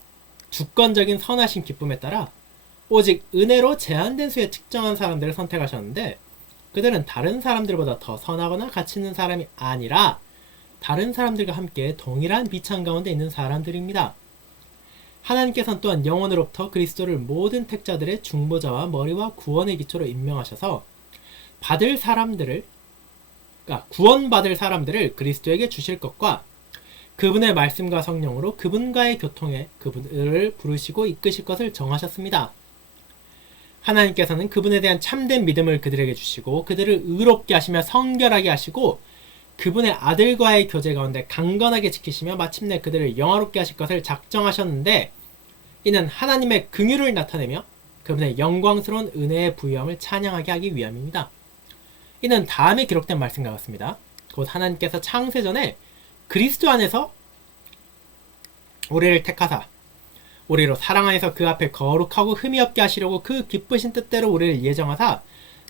주권적인 선하신 기쁨에 따라 오직 은혜로 제한된 수의 특정한 사람들을 선택하셨는데, 그들은 다른 사람들보다 더 선하거나 가치 있는 사람이 아니라 다른 사람들과 함께 동일한 비참 가운데 있는 사람들입니다. 하나님께서는 또한 영원으로부터 그리스도를 모든 택자들의 중보자와 머리와 구원의 기초로 임명하셔서 구원받을 사람들을 그리스도에게 주실 것과 그분의 말씀과 성령으로 그분과의 교통에 그분을 부르시고 이끄실 것을 정하셨습니다. 하나님께서는 그분에 대한 참된 믿음을 그들에게 주시고 그들을 의롭게 하시며 성결하게 하시고 그분의 아들과의 교제 가운데 강건하게 지키시며 마침내 그들을 영화롭게 하실 것을 작정하셨는데, 이는 하나님의 긍휼을 나타내며 그분의 영광스러운 은혜의 부유함을 찬양하게 하기 위함입니다. 이는 다음에 기록된 말씀과 같습니다. 곧 하나님께서 창세 전에 그리스도 안에서 우리를 택하사 우리로 사랑 안에서 그 앞에 거룩하고 흠이 없게 하시려고 그 기쁘신 뜻대로 우리를 예정하사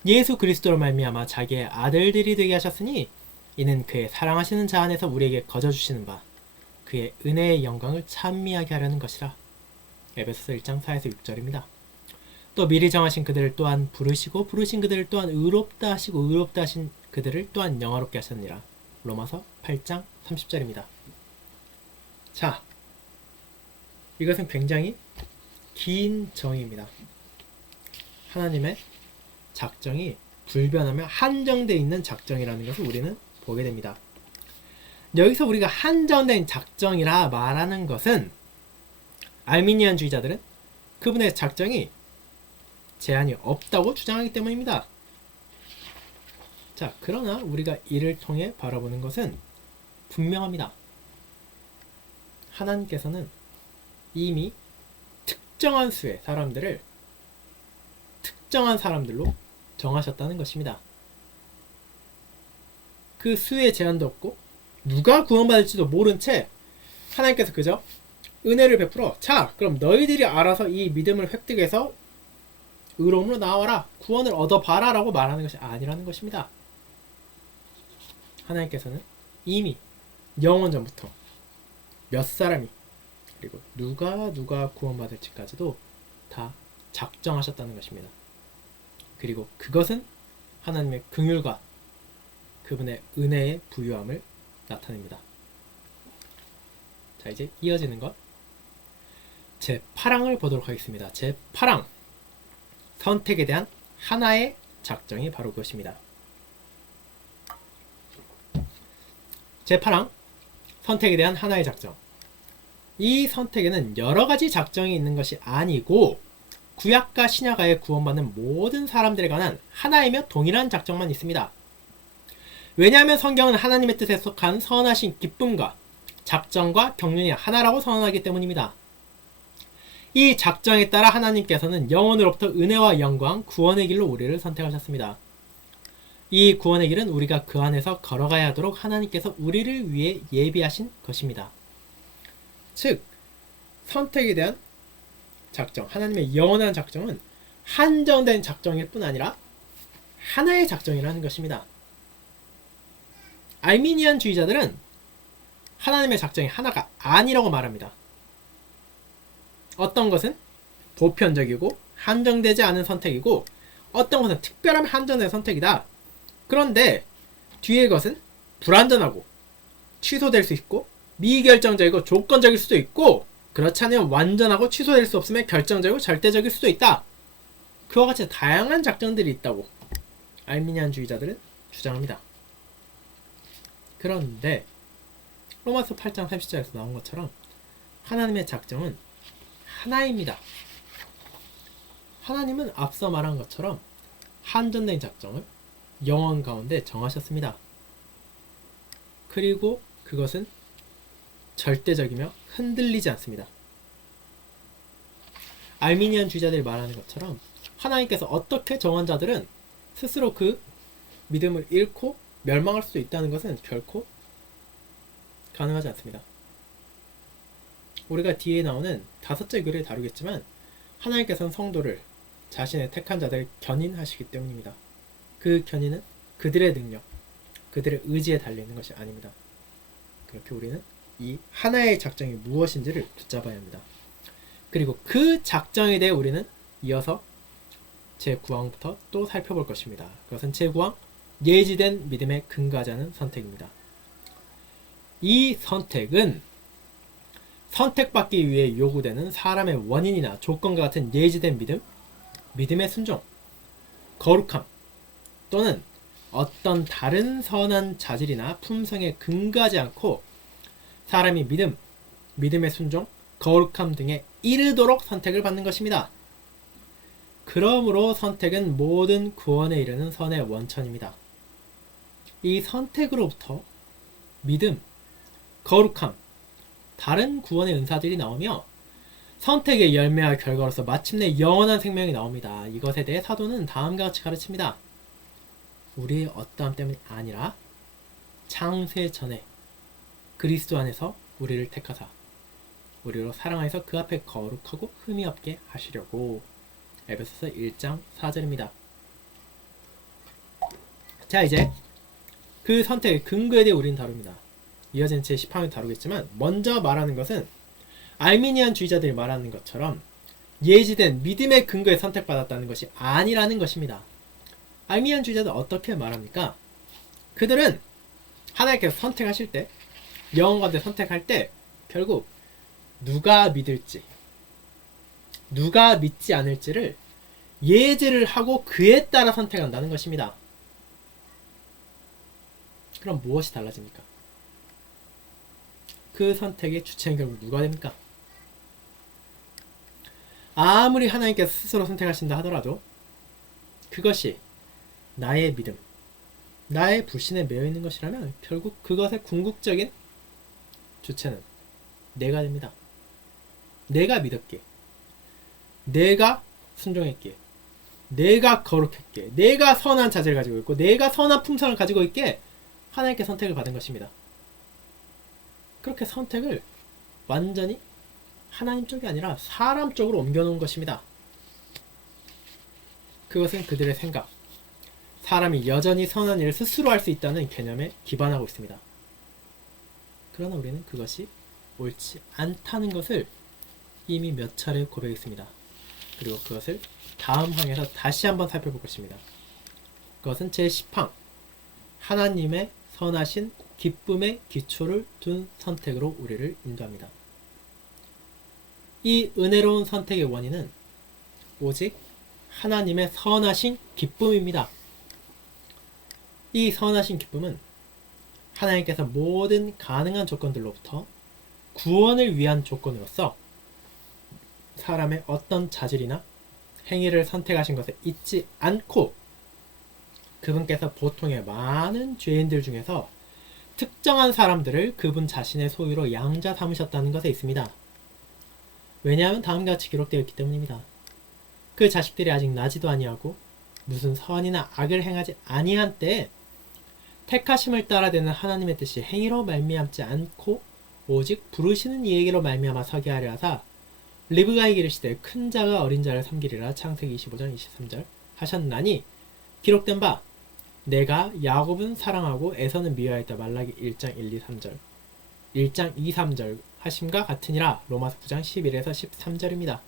예수 그리스도로 말미암아 자기의 아들들이 되게 하셨으니 이는 그의 사랑하시는 자 안에서 우리에게 거저 주시는 바 그의 은혜의 영광을 찬미하게 하려는 것이라. 에베소서 1장 4에서 6절입니다. 또 미리 정하신 그들을 또한 부르시고 부르신 그들을 또한 의롭다 하시고 의롭다 하신 그들을 또한 영화롭게 하셨느니라. 로마서 8장 30절입니다. 자, 이것은 굉장히 긴 정의입니다. 하나님의 작정이 불변하며 한정되어 있는 작정이라는 것을 우리는 보게 됩니다. 여기서 우리가 한정된 작정이라 말하는 것은 알미니안주의자들은 그분의 작정이 제한이 없다고 주장하기 때문입니다. 자, 그러나 우리가 이를 통해 바라보는 것은 분명합니다. 하나님께서는 이미 특정한 수의 사람들을 특정한 사람들로 정하셨다는 것입니다. 그 수의 제한도 없고 누가 구원받을지도 모른 채 하나님께서 그저 은혜를 베풀어 자, 그럼 너희들이 알아서 이 믿음을 획득해서 의로움으로 나와라, 구원을 얻어봐라 라고 말하는 것이 아니라는 것입니다. 하나님께서는 이미 영원 전부터 몇 사람이 그리고 누가 구원받을지까지도 다 작정하셨다는 것입니다. 그리고 그것은 하나님의 긍휼과 그분의 은혜의 부유함을 나타냅니다. 자, 이제 이어지는 것 제8항을 보도록 하겠습니다. 제8항 선택에 대한 하나의 작정이 바로 그것입니다. 제8항 선택에 대한 하나의 작정. 이 선택에는 여러가지 작정이 있는 것이 아니고 구약과 신약에 구원받는 모든 사람들에 관한 하나이며 동일한 작정만 있습니다. 왜냐하면 성경은 하나님의 뜻에 속한 선하신 기쁨과 작정과 경륜이 하나라고 선언하기 때문입니다. 이 작정에 따라 하나님께서는 영원으로부터 은혜와 영광, 구원의 길로 우리를 선택하셨습니다. 이 구원의 길은 우리가 그 안에서 걸어가야 하도록 하나님께서 우리를 위해 예비하신 것입니다. 즉, 선택에 대한 작정, 하나님의 영원한 작정은 한정된 작정일 뿐 아니라 하나의 작정이라는 것입니다. 알미니안주의자들은 하나님의 작정이 하나가 아니라고 말합니다. 어떤 것은 보편적이고 한정되지 않은 선택이고 어떤 것은 특별한 한정된 선택이다. 그런데 뒤의 것은 불완전하고 취소될 수 있고 미결정적이고 조건적일 수도 있고 그렇지 않으면 완전하고 취소될 수 없으며 결정적이고 절대적일 수도 있다. 그와 같이 다양한 작정들이 있다고 알미니안주의자들은 주장합니다. 그런데 로마서 8장 30절에서 나온 것처럼 하나님의 작정은 하나입니다. 하나님은 앞서 말한 것처럼 한정된 작정을 영원 가운데 정하셨습니다. 그리고 그것은 절대적이며 흔들리지 않습니다. 알미니안 주의자들이 말하는 것처럼 하나님께서 어떻게 정한 자들은 스스로 그 믿음을 잃고 멸망할 수도 있다는 것은 결코 가능하지 않습니다. 우리가 뒤에 나오는 5째 글을 다루겠지만 하나님께서는 성도를 자신의 택한 자들을 견인하시기 때문입니다. 그 견인은 그들의 능력, 그들의 의지에 달려있는 것이 아닙니다. 그렇게 우리는 이 하나의 작정이 무엇인지를 붙잡아야 합니다. 그리고 그 작정에 대해 우리는 이어서 제9항부터 또 살펴볼 것입니다. 그것은 제9항 예지된 믿음에 근거하자는 선택입니다. 이 선택은 선택받기 위해 요구되는 사람의 원인이나 조건과 같은 예지된 믿음, 믿음의 순종, 거룩함 또는 어떤 다른 선한 자질이나 품성에 근거하지 않고 사람이 믿음, 믿음의 순종, 거룩함 등에 이르도록 선택을 받는 것입니다. 그러므로 선택은 모든 구원에 이르는 선의 원천입니다. 이 선택으로부터 믿음, 거룩함, 다른 구원의 은사들이 나오며 선택의 열매와 결과로서 마침내 영원한 생명이 나옵니다. 이것에 대해 사도는 다음과 같이 가르칩니다. 우리의 어떠함 때문이 아니라 창세 전에 그리스도 안에서 우리를 택하사 우리로 사랑해서 그 앞에 거룩하고 흠이 없게 하시려고. 에베소서 1장 4절입니다. 자, 이제 그 선택의 근거에 대해 우리는 다룹니다. 이어지는 제10항을 다루겠지만, 먼저 말하는 것은 알미니안주의자들이 말하는 것처럼 예지된 믿음의 근거에 선택받았다는 것이 아니라는 것입니다. 알미니안주의자들 어떻게 말합니까? 그들은 하나님께서 선택하실 때, 영혼 가운데 선택할 때 결국 누가 믿을지, 누가 믿지 않을지를 예제를 하고 그에 따라 선택한다는 것입니다. 그럼 무엇이 달라집니까? 그 선택의 주체는 결국 누가 됩니까? 아무리 하나님께서 스스로 선택하신다 하더라도 그것이 나의 믿음, 나의 불신에 매여 있는 것이라면 결국 그것의 궁극적인 주체는 내가 됩니다. 내가 믿었기에, 내가 순종했기에, 내가 거룩했기에, 내가 선한 자질을 가지고 있고, 내가 선한 품성을 가지고 있기에 하나님께 선택을 받은 것입니다. 그렇게 선택을 완전히 하나님 쪽이 아니라 사람 쪽으로 옮겨놓은 것입니다. 그것은 그들의 생각, 사람이 여전히 선한 일을 스스로 할 수 있다는 개념에 기반하고 있습니다. 그러나 우리는 그것이 옳지 않다는 것을 이미 몇 차례 고백했습니다. 그리고 그것을 다음 항에서 다시 한번 살펴볼 것입니다. 그것은 제10항, 하나님의 선하신 기쁨의 기초를 둔 선택으로 우리를 인도합니다. 이 은혜로운 선택의 원인은 오직 하나님의 선하신 기쁨입니다. 이 선하신 기쁨은 하나님께서 모든 가능한 조건들로부터 구원을 위한 조건으로서 사람의 어떤 자질이나 행위를 선택하신 것을 잊지 않고 그분께서 보통의 많은 죄인들 중에서 특정한 사람들을 그분 자신의 소유로 양자 삼으셨다는 것에 있습니다. 왜냐하면 다음과 같이 기록되어 있기 때문입니다. 그 자식들이 아직 나지도 아니하고 무슨 선이나 악을 행하지 아니한 때에 택하심을 따라되는 하나님의 뜻이 행위로 말미암지 않고 오직 부르시는 이에게로 말미암아 서게 하려 하사 리브가에게 이르시되 큰 자가 어린 자를 섬기리라. 창세기 25장 23절 하셨나니 기록된 바 내가 야곱은 사랑하고 에서는 미워하였다. 말라기 1장 1, 2, 3절 1장 2, 3절 하심과 같으니라. 로마서 9장 11에서 13절입니다.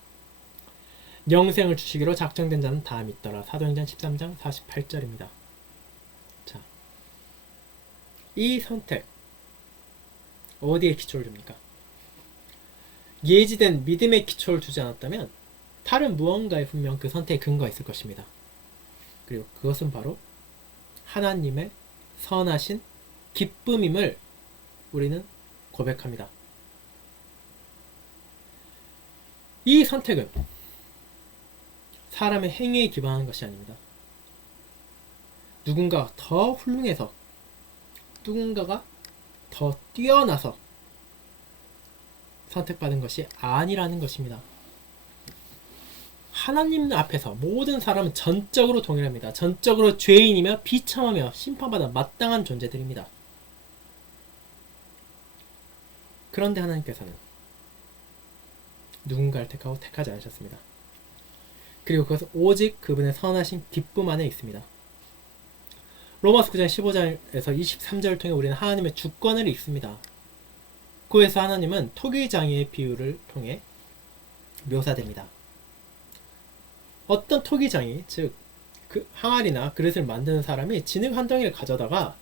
영생을 주시기로 작정된 자는 다 믿더라. 사도행전 13장 48절입니다. 자, 이 선택 어디에 기초를 둡니까? 예지된 믿음의 기초를 두지 않았다면 다른 무언가에 분명 그 선택의 근거가 있을 것입니다. 그리고 그것은 바로 하나님의 선하신 기쁨임을 우리는 고백합니다. 이 선택은 사람의 행위에 기반하는 것이 아닙니다. 누군가가 더 훌륭해서, 누군가가 더 뛰어나서 선택받은 것이 아니라는 것입니다. 하나님 앞에서 모든 사람은 전적으로 동일합니다. 전적으로 죄인이며 비참하며 심판받아 마땅한 존재들입니다. 그런데 하나님께서는 누군가를 택하고 택하지 않으셨습니다. 그리고 그것은 오직 그분의 선하신 기쁨 안에 있습니다. 로마서 9장 15절에서 23절을 통해 우리는 하나님의 주권을 읽습니다. 그에서 하나님은 토기장이의 비유를 통해 묘사됩니다. 어떤 토기장이, 즉 그 항아리나 그릇을 만드는 사람이 진흙 한 덩이를 가져다가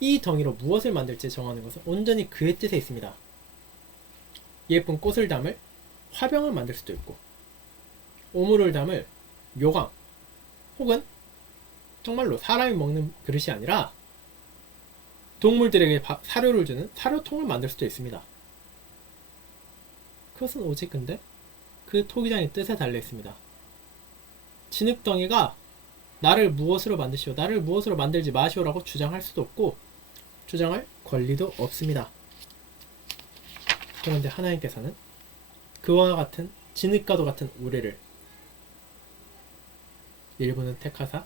이 덩이로 무엇을 만들지 정하는 것은 온전히 그의 뜻에 있습니다. 예쁜 꽃을 담을 화병을 만들 수도 있고, 오물을 담을 요강, 혹은 정말로 사람이 먹는 그릇이 아니라 동물들에게 사료를 주는 사료통을 만들 수도 있습니다. 그것은 오직 근데 그 토기장의 뜻에 달려 있습니다. 진흙덩이가 나를 무엇으로 만드시오, 나를 무엇으로 만들지 마시오라고 주장할 수도 없고 주장할 권리도 없습니다. 그런데 하나님께서는 그와 같은 진흙과도 같은 우리를 일부는 택하사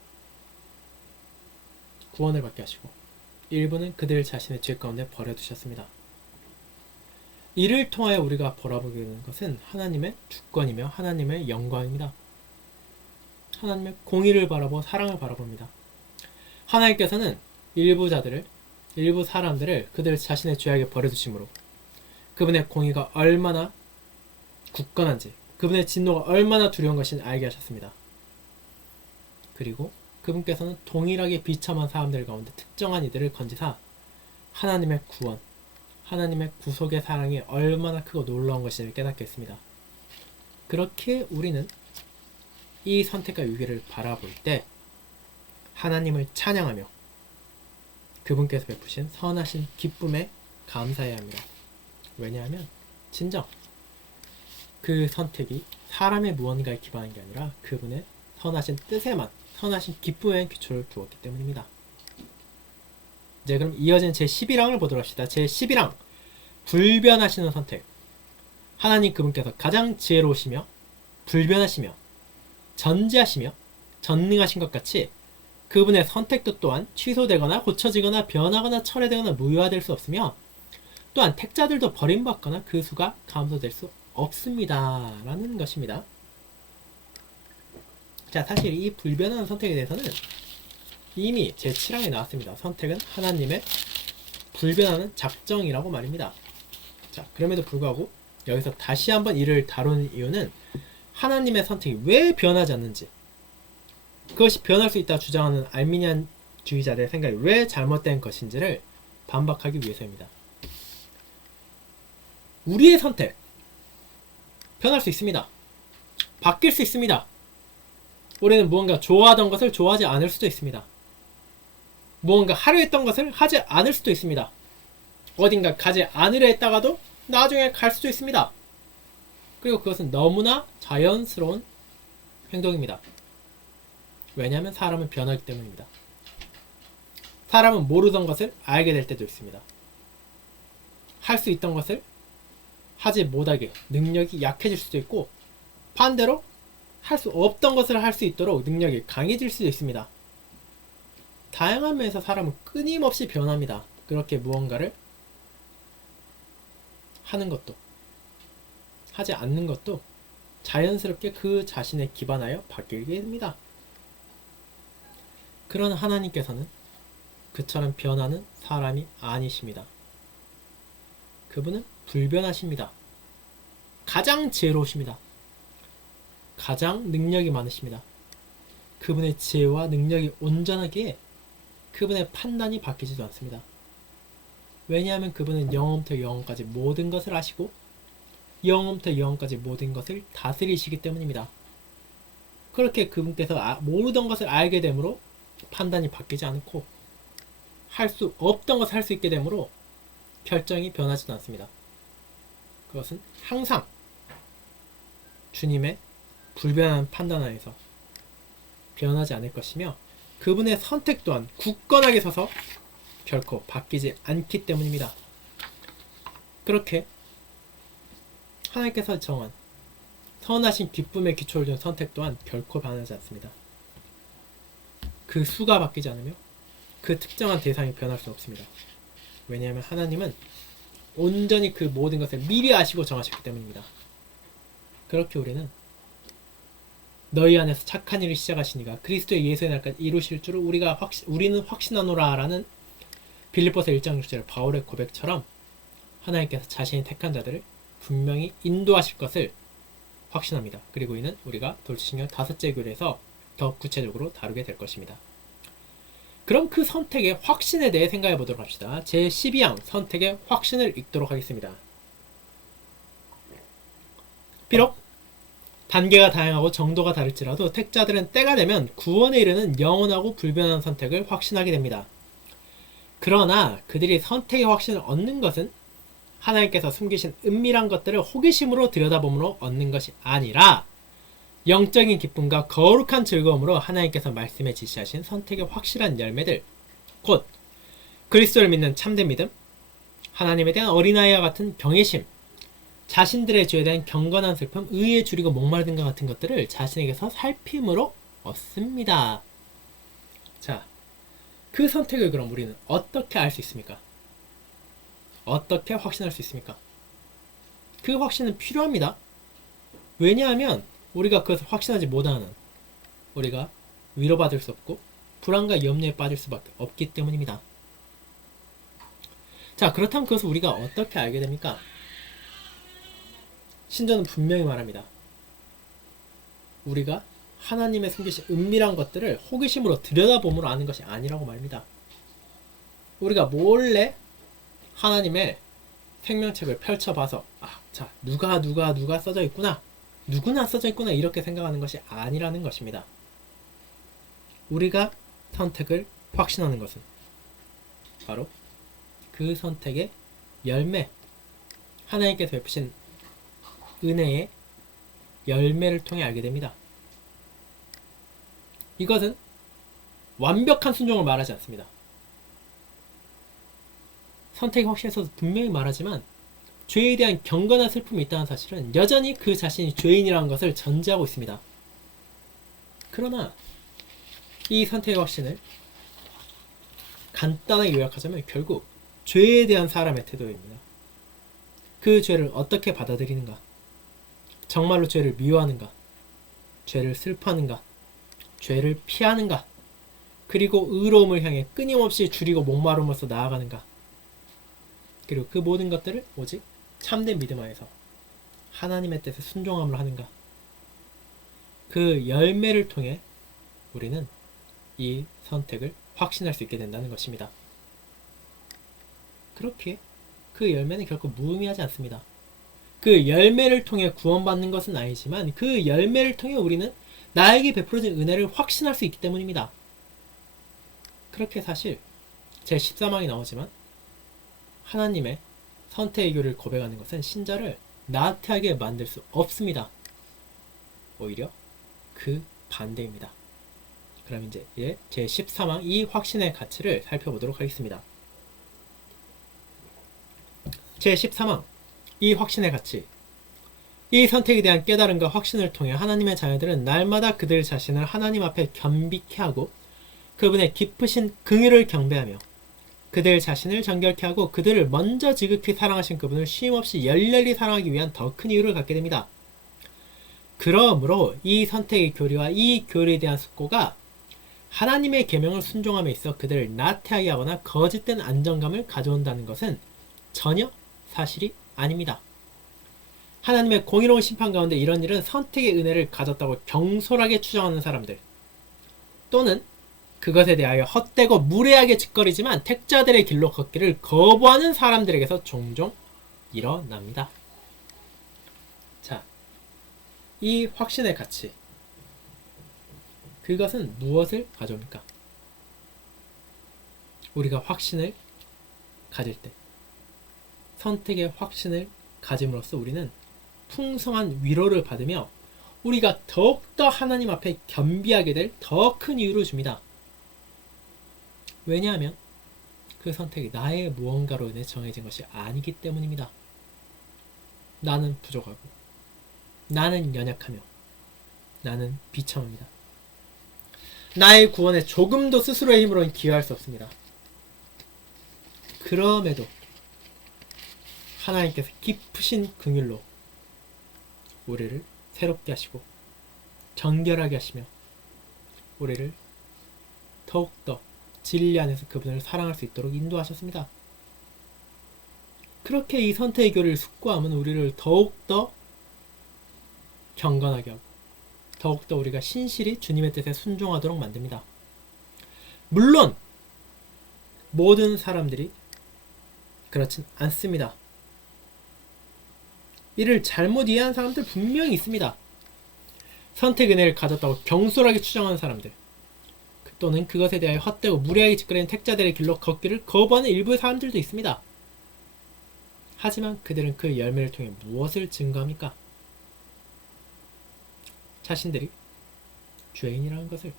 구원을 받게 하시고 일부는 그들 자신의 죄 가운데 버려두셨습니다. 이를 통하여 우리가 바라보게 되는 것은 하나님의 주권이며 하나님의 영광입니다. 하나님의 공의를 바라보고 사랑을 바라봅니다. 하나님께서는 일부 사람들을 그들 자신의 죄악에 버려두심으로 그분의 공의가 얼마나 굳건한지, 그분의 진노가 얼마나 두려운 것인지 알게 하셨습니다. 그리고 그분께서는 동일하게 비참한 사람들 가운데 특정한 이들을 건지사 하나님의 구원, 하나님의 구속의 사랑이 얼마나 크고 놀라운 것인지를 깨닫게 했습니다. 그렇게 우리는 이 선택과 위기를 바라볼 때 하나님을 찬양하며 그분께서 베푸신 선하신 기쁨에 감사해야 합니다. 왜냐하면 진정 그 선택이 사람의 무언가에 기반한 게 아니라 그분의 선하신 뜻에만, 선하신 기쁨에 기초를 두었기 때문입니다. 이제 그럼 이어진 제11항을 보도록 합시다. 제11항 불변하시는 선택. 하나님 그분께서 가장 지혜로우시며 불변하시며 전지하시며 전능하신 것 같이 그분의 선택도 또한 취소되거나 고쳐지거나 변하거나 철회되거나 무효화될 수 없으며 또한 택자들도 버림받거나 그 수가 감소될 수 없습니다. 라는 것입니다. 자, 사실 이 불변하는 선택에 대해서는 이미 제7항에 나왔습니다. 선택은 하나님의 불변하는 작정이라고 말입니다. 자, 그럼에도 불구하고 여기서 다시 한번 이를 다루는 이유는 하나님의 선택이 왜 변하지 않는지, 그것이 변할 수 있다 주장하는 알미니안주의자들의 생각이 왜 잘못된 것인지를 반박하기 위해서입니다. 우리의 선택 변할 수 있습니다. 바뀔 수 있습니다. 우리는 무언가 좋아하던 것을 좋아하지 않을 수도 있습니다. 무언가 하려 했던 것을 하지 않을 수도 있습니다. 어딘가 가지 않으려 했다가도 나중에 갈 수도 있습니다. 그리고 그것은 너무나 자연스러운 행동입니다. 왜냐하면 사람은 변하기 때문입니다. 사람은 모르던 것을 알게 될 때도 있습니다. 할 수 있던 것을 하지 못하게 능력이 약해질 수도 있고, 반대로 할 수 없던 것을 할 수 있도록 능력이 강해질 수도 있습니다. 다양한 면에서 사람은 끊임없이 변합니다. 그렇게 무언가를 하는 것도 하지 않는 것도 자연스럽게 그 자신에 기반하여 바뀌게 됩니다. 그런 하나님께서는 그처럼 변하는 사람이 아니십니다. 그분은 불변하십니다. 가장 지혜로우십니다. 가장 능력이 많으십니다. 그분의 지혜와 능력이 온전하기에 그분의 판단이 바뀌지도 않습니다. 왜냐하면 그분은 영원부터 영원까지 모든 것을 아시고 영원부터 영원까지 모든 것을 다스리시기 때문입니다. 그렇게 그분께서 모르던 것을 알게 되므로 판단이 바뀌지 않고 할 수 없던 것을 할 수 있게 되므로 결정이 변하지도 않습니다. 그것은 항상 주님의 불변한 판단 하에서 변하지 않을 것이며 그분의 선택 또한 굳건하게 서서 결코 바뀌지 않기 때문입니다. 그렇게 하나님께서 정한 선하신 기쁨의 기초를 둔 선택 또한 결코 변하지 않습니다. 그 수가 바뀌지 않으며 그 특정한 대상이 변할 수 없습니다. 왜냐하면 하나님은 온전히 그 모든 것을 미리 아시고 정하셨기 때문입니다. 그렇게 우리는 너희 안에서 착한 일을 시작하시니가 그리스도의 예수의 날까지 이루실 줄을 우리는 확신하노라 라는 빌립보서 1장 6절 바울의 고백처럼 하나님께서 자신이 택한 자들을 분명히 인도하실 것을 확신합니다. 그리고 이는 우리가 돌치신경 5째 교리에서 더 구체적으로 다루게 될 것입니다. 그럼 그 선택의 확신에 대해 생각해 보도록 합시다. 제12항 선택의 확신을 읽도록 하겠습니다. 비록 단계가 다양하고 정도가 다를지라도 택자들은 때가 되면 구원에 이르는 영원하고 불변한 선택을 확신하게 됩니다. 그러나 그들이 선택의 확신을 얻는 것은 하나님께서 숨기신 은밀한 것들을 호기심으로 들여다봄으로 얻는 것이 아니라 영적인 기쁨과 거룩한 즐거움으로 하나님께서 말씀에 지시하신 선택의 확실한 열매들, 곧 그리스도를 믿는 참된 믿음, 하나님에 대한 어린아이와 같은 경외심, 자신들의 죄에 대한 경건한 슬픔, 의에 줄이고 목마름과 같은 것들을 자신에게서 살핌으로 얻습니다. 자, 그 선택을 그럼 우리는 어떻게 알 수 있습니까? 어떻게 확신할 수 있습니까? 그 확신은 필요합니다. 왜냐하면 우리가 그것을 확신하지 못하는 우리가 위로받을 수 없고 불안과 염려에 빠질 수밖에 없기 때문입니다. 자, 그렇다면 그것을 우리가 어떻게 알게 됩니까? 신조는 분명히 말합니다. 우리가 하나님의 숨기신 은밀한 것들을 호기심으로 들여다봄으로 아는 것이 아니라고 말입니다. 우리가 몰래 하나님의 생명책을 펼쳐봐서 자, 누가 써져 있구나, 누구나 써져 있구나 이렇게 생각하는 것이 아니라는 것입니다. 우리가 선택을 확신하는 것은 바로 그 선택의 열매, 하나님께서 베푸신 은혜의 열매를 통해 알게 됩니다. 이것은 완벽한 순종을 말하지 않습니다. 선택의 확신에서도 분명히 말하지만 죄에 대한 경건한 슬픔이 있다는 사실은 여전히 그 자신이 죄인이라는 것을 전제하고 있습니다. 그러나 이 선택의 확신을 간단하게 요약하자면 결국 죄에 대한 사람의 태도입니다. 그 죄를 어떻게 받아들이는가? 정말로 죄를 미워하는가? 죄를 슬퍼하는가? 죄를 피하는가? 그리고 의로움을 향해 끊임없이 줄이고 목마름으로써 나아가는가? 그리고 그 모든 것들을 오직 참된 믿음 안에서 하나님의 뜻에 순종함으로 하는가? 그 열매를 통해 우리는 이 선택을 확신할 수 있게 된다는 것입니다. 그렇게 그 열매는 결코 무의미하지 않습니다. 그 열매를 통해 구원받는 것은 아니지만 그 열매를 통해 우리는 나에게 베풀어진 은혜를 확신할 수 있기 때문입니다. 그렇게 사실 제13항이 나오지만 하나님의 선택의 교를 고백하는 것은 신자를 나태하게 만들 수 없습니다. 오히려 그 반대입니다. 그럼 이제 제13항 이 확신의 가치를 살펴보도록 하겠습니다. 제13항 이 확신의 가치. 이 선택에 대한 깨달음과 확신을 통해 하나님의 자녀들은 날마다 그들 자신을 하나님 앞에 겸비케 하고 그분의 깊으신 긍휼을 경배하며 그들 자신을 정결케 하고 그들을 먼저 지극히 사랑하신 그분을 쉼없이 열렬히 사랑하기 위한 더 큰 이유를 갖게 됩니다. 그러므로 이 선택의 교리와 이 교리에 대한 숙고가 하나님의 계명을 순종함에 있어 그들을 나태하게 하거나 거짓된 안정감을 가져온다는 것은 전혀 사실이 아닙니다. 하나님의 공의로운 심판 가운데 이런 일은 선택의 은혜를 가졌다고 경솔하게 추정하는 사람들 또는 그것에 대하여 헛되고 무례하게 짓거리지만 택자들의 길로 걷기를 거부하는 사람들에게서 종종 일어납니다. 자, 이 확신의 가치, 그것은 무엇을 가져옵니까? 우리가 확신을 가질 때, 선택의 확신을 가짐으로써 우리는 풍성한 위로를 받으며 우리가 더욱더 하나님 앞에 겸비하게 될 더 큰 이유를 줍니다. 왜냐하면 그 선택이 나의 무언가로 인해 정해진 것이 아니기 때문입니다. 나는 부족하고 나는 연약하며 나는 비참합니다. 나의 구원에 조금도 스스로의 힘으로는 기여할 수 없습니다. 그럼에도 하나님께서 깊으신 긍휼로 우리를 새롭게 하시고 정결하게 하시며 우리를 더욱더 진리 안에서 그분을 사랑할 수 있도록 인도하셨습니다. 그렇게 이 선택의 교리를 숙고하면 우리를 더욱더 경건하게 하고 더욱더 우리가 신실히 주님의 뜻에 순종하도록 만듭니다. 물론 모든 사람들이 그렇진 않습니다. 이를 잘못 이해한 사람들 분명히 있습니다. 선택 은혜를 가졌다고 경솔하게 추정하는 사람들 또는 그것에 대하여 헛되고 무례하게 짓거리는 택자들의 길로 걷기를 거부하는 일부의 사람들도 있습니다. 하지만 그들은 그 열매를 통해 무엇을 증거합니까? 자신들이 죄인이라는 것을,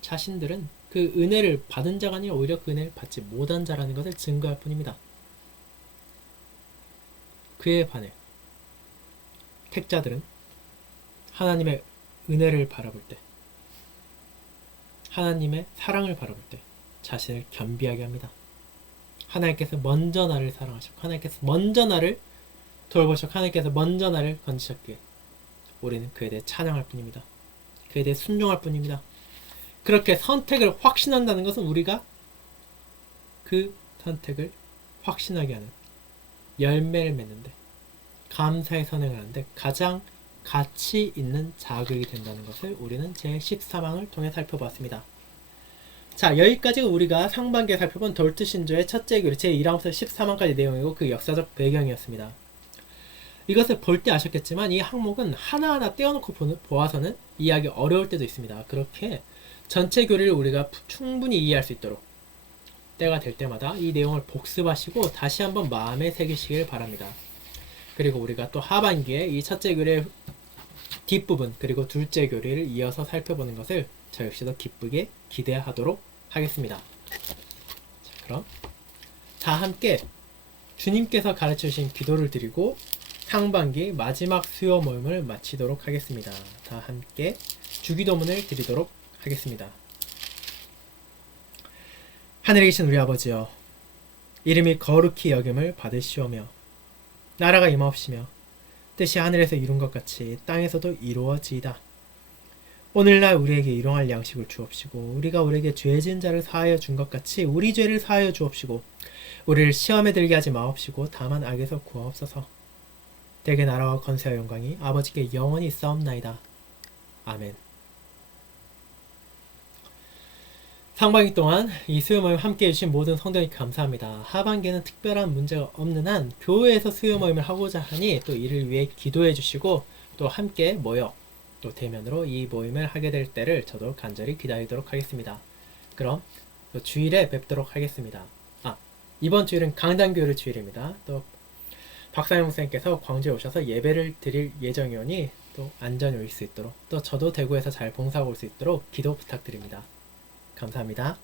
자신들은 그 은혜를 받은 자가 아니라 오히려 그 은혜를 받지 못한 자라는 것을 증거할 뿐입니다. 그에 반해 택자들은 하나님의 은혜를 바라볼 때, 하나님의 사랑을 바라볼 때 자신을 겸비하게 합니다. 하나님께서 먼저 나를 사랑하시고 하나님께서 먼저 나를 돌보시고 하나님께서 먼저 나를 건지셨기에 우리는 그에 대해 찬양할 뿐입니다. 그에 대해 순종할 뿐입니다. 그렇게 선택을 확신한다는 것은 우리가 그 선택을 확신하게 하는 열매를 맺는데 감사의 선행을 하는데 가장 가치 있는 자극이 된다는 것을 우리는 제14망을 통해 살펴봤습니다. 자, 여기까지 우리가 상반기에 살펴본 돌트 신조의 첫째 교리 제1항부터 14망까지 내용이고 그 역사적 배경이었습니다. 이것을 볼 때 아셨겠지만 이 항목은 하나하나 떼어놓고 보아서는 이해하기 어려울 때도 있습니다. 그렇게 전체 교리를 우리가 충분히 이해할 수 있도록 때가 될 때마다 이 내용을 복습하시고 다시 한번 마음에 새기시길 바랍니다. 그리고 우리가 또 하반기에 이 첫째 교리의 뒷부분 그리고 둘째 교리를 이어서 살펴보는 것을 저 역시도 기쁘게 기대하도록 하겠습니다. 자, 그럼 다 함께 주님께서 가르쳐 주신 기도를 드리고 상반기 마지막 수요 모임을 마치도록 하겠습니다. 다 함께 주기도문을 드리도록 하겠습니다. 하늘에 계신 우리 아버지여, 이름이 거룩히 여김을 받으시오며 나라가 임하옵시며 뜻이 하늘에서 이룬 것 같이 땅에서도 이루어지이다. 오늘날 우리에게 일용할 양식을 주옵시고 우리가 우리에게 죄 지은 자를 사하여 준 것 같이 우리 죄를 사하여 주옵시고 우리를 시험에 들게 하지 마옵시고 다만 악에서 구하옵소서. 대개 나라와 권세와 영광이 아버지께 영원히 있사옵나이다. 아멘. 상반기 동안 이 수요 모임 함께 해주신 모든 성도님께 감사합니다. 하반기에는 특별한 문제가 없는 한 교회에서 수요 모임을 하고자 하니 또 이를 위해 기도해 주시고 또 함께 모여 또 대면으로 이 모임을 하게 될 때를 저도 간절히 기다리도록 하겠습니다. 그럼 또 주일에 뵙도록 하겠습니다. 이번 주일은 강단교회 주일입니다. 또 박상영 목사님께서 광주에 오셔서 예배를 드릴 예정이오니 또 안전히 올 수 있도록 또 저도 대구에서 잘 봉사하고 올 수 있도록 기도 부탁드립니다. 감사합니다.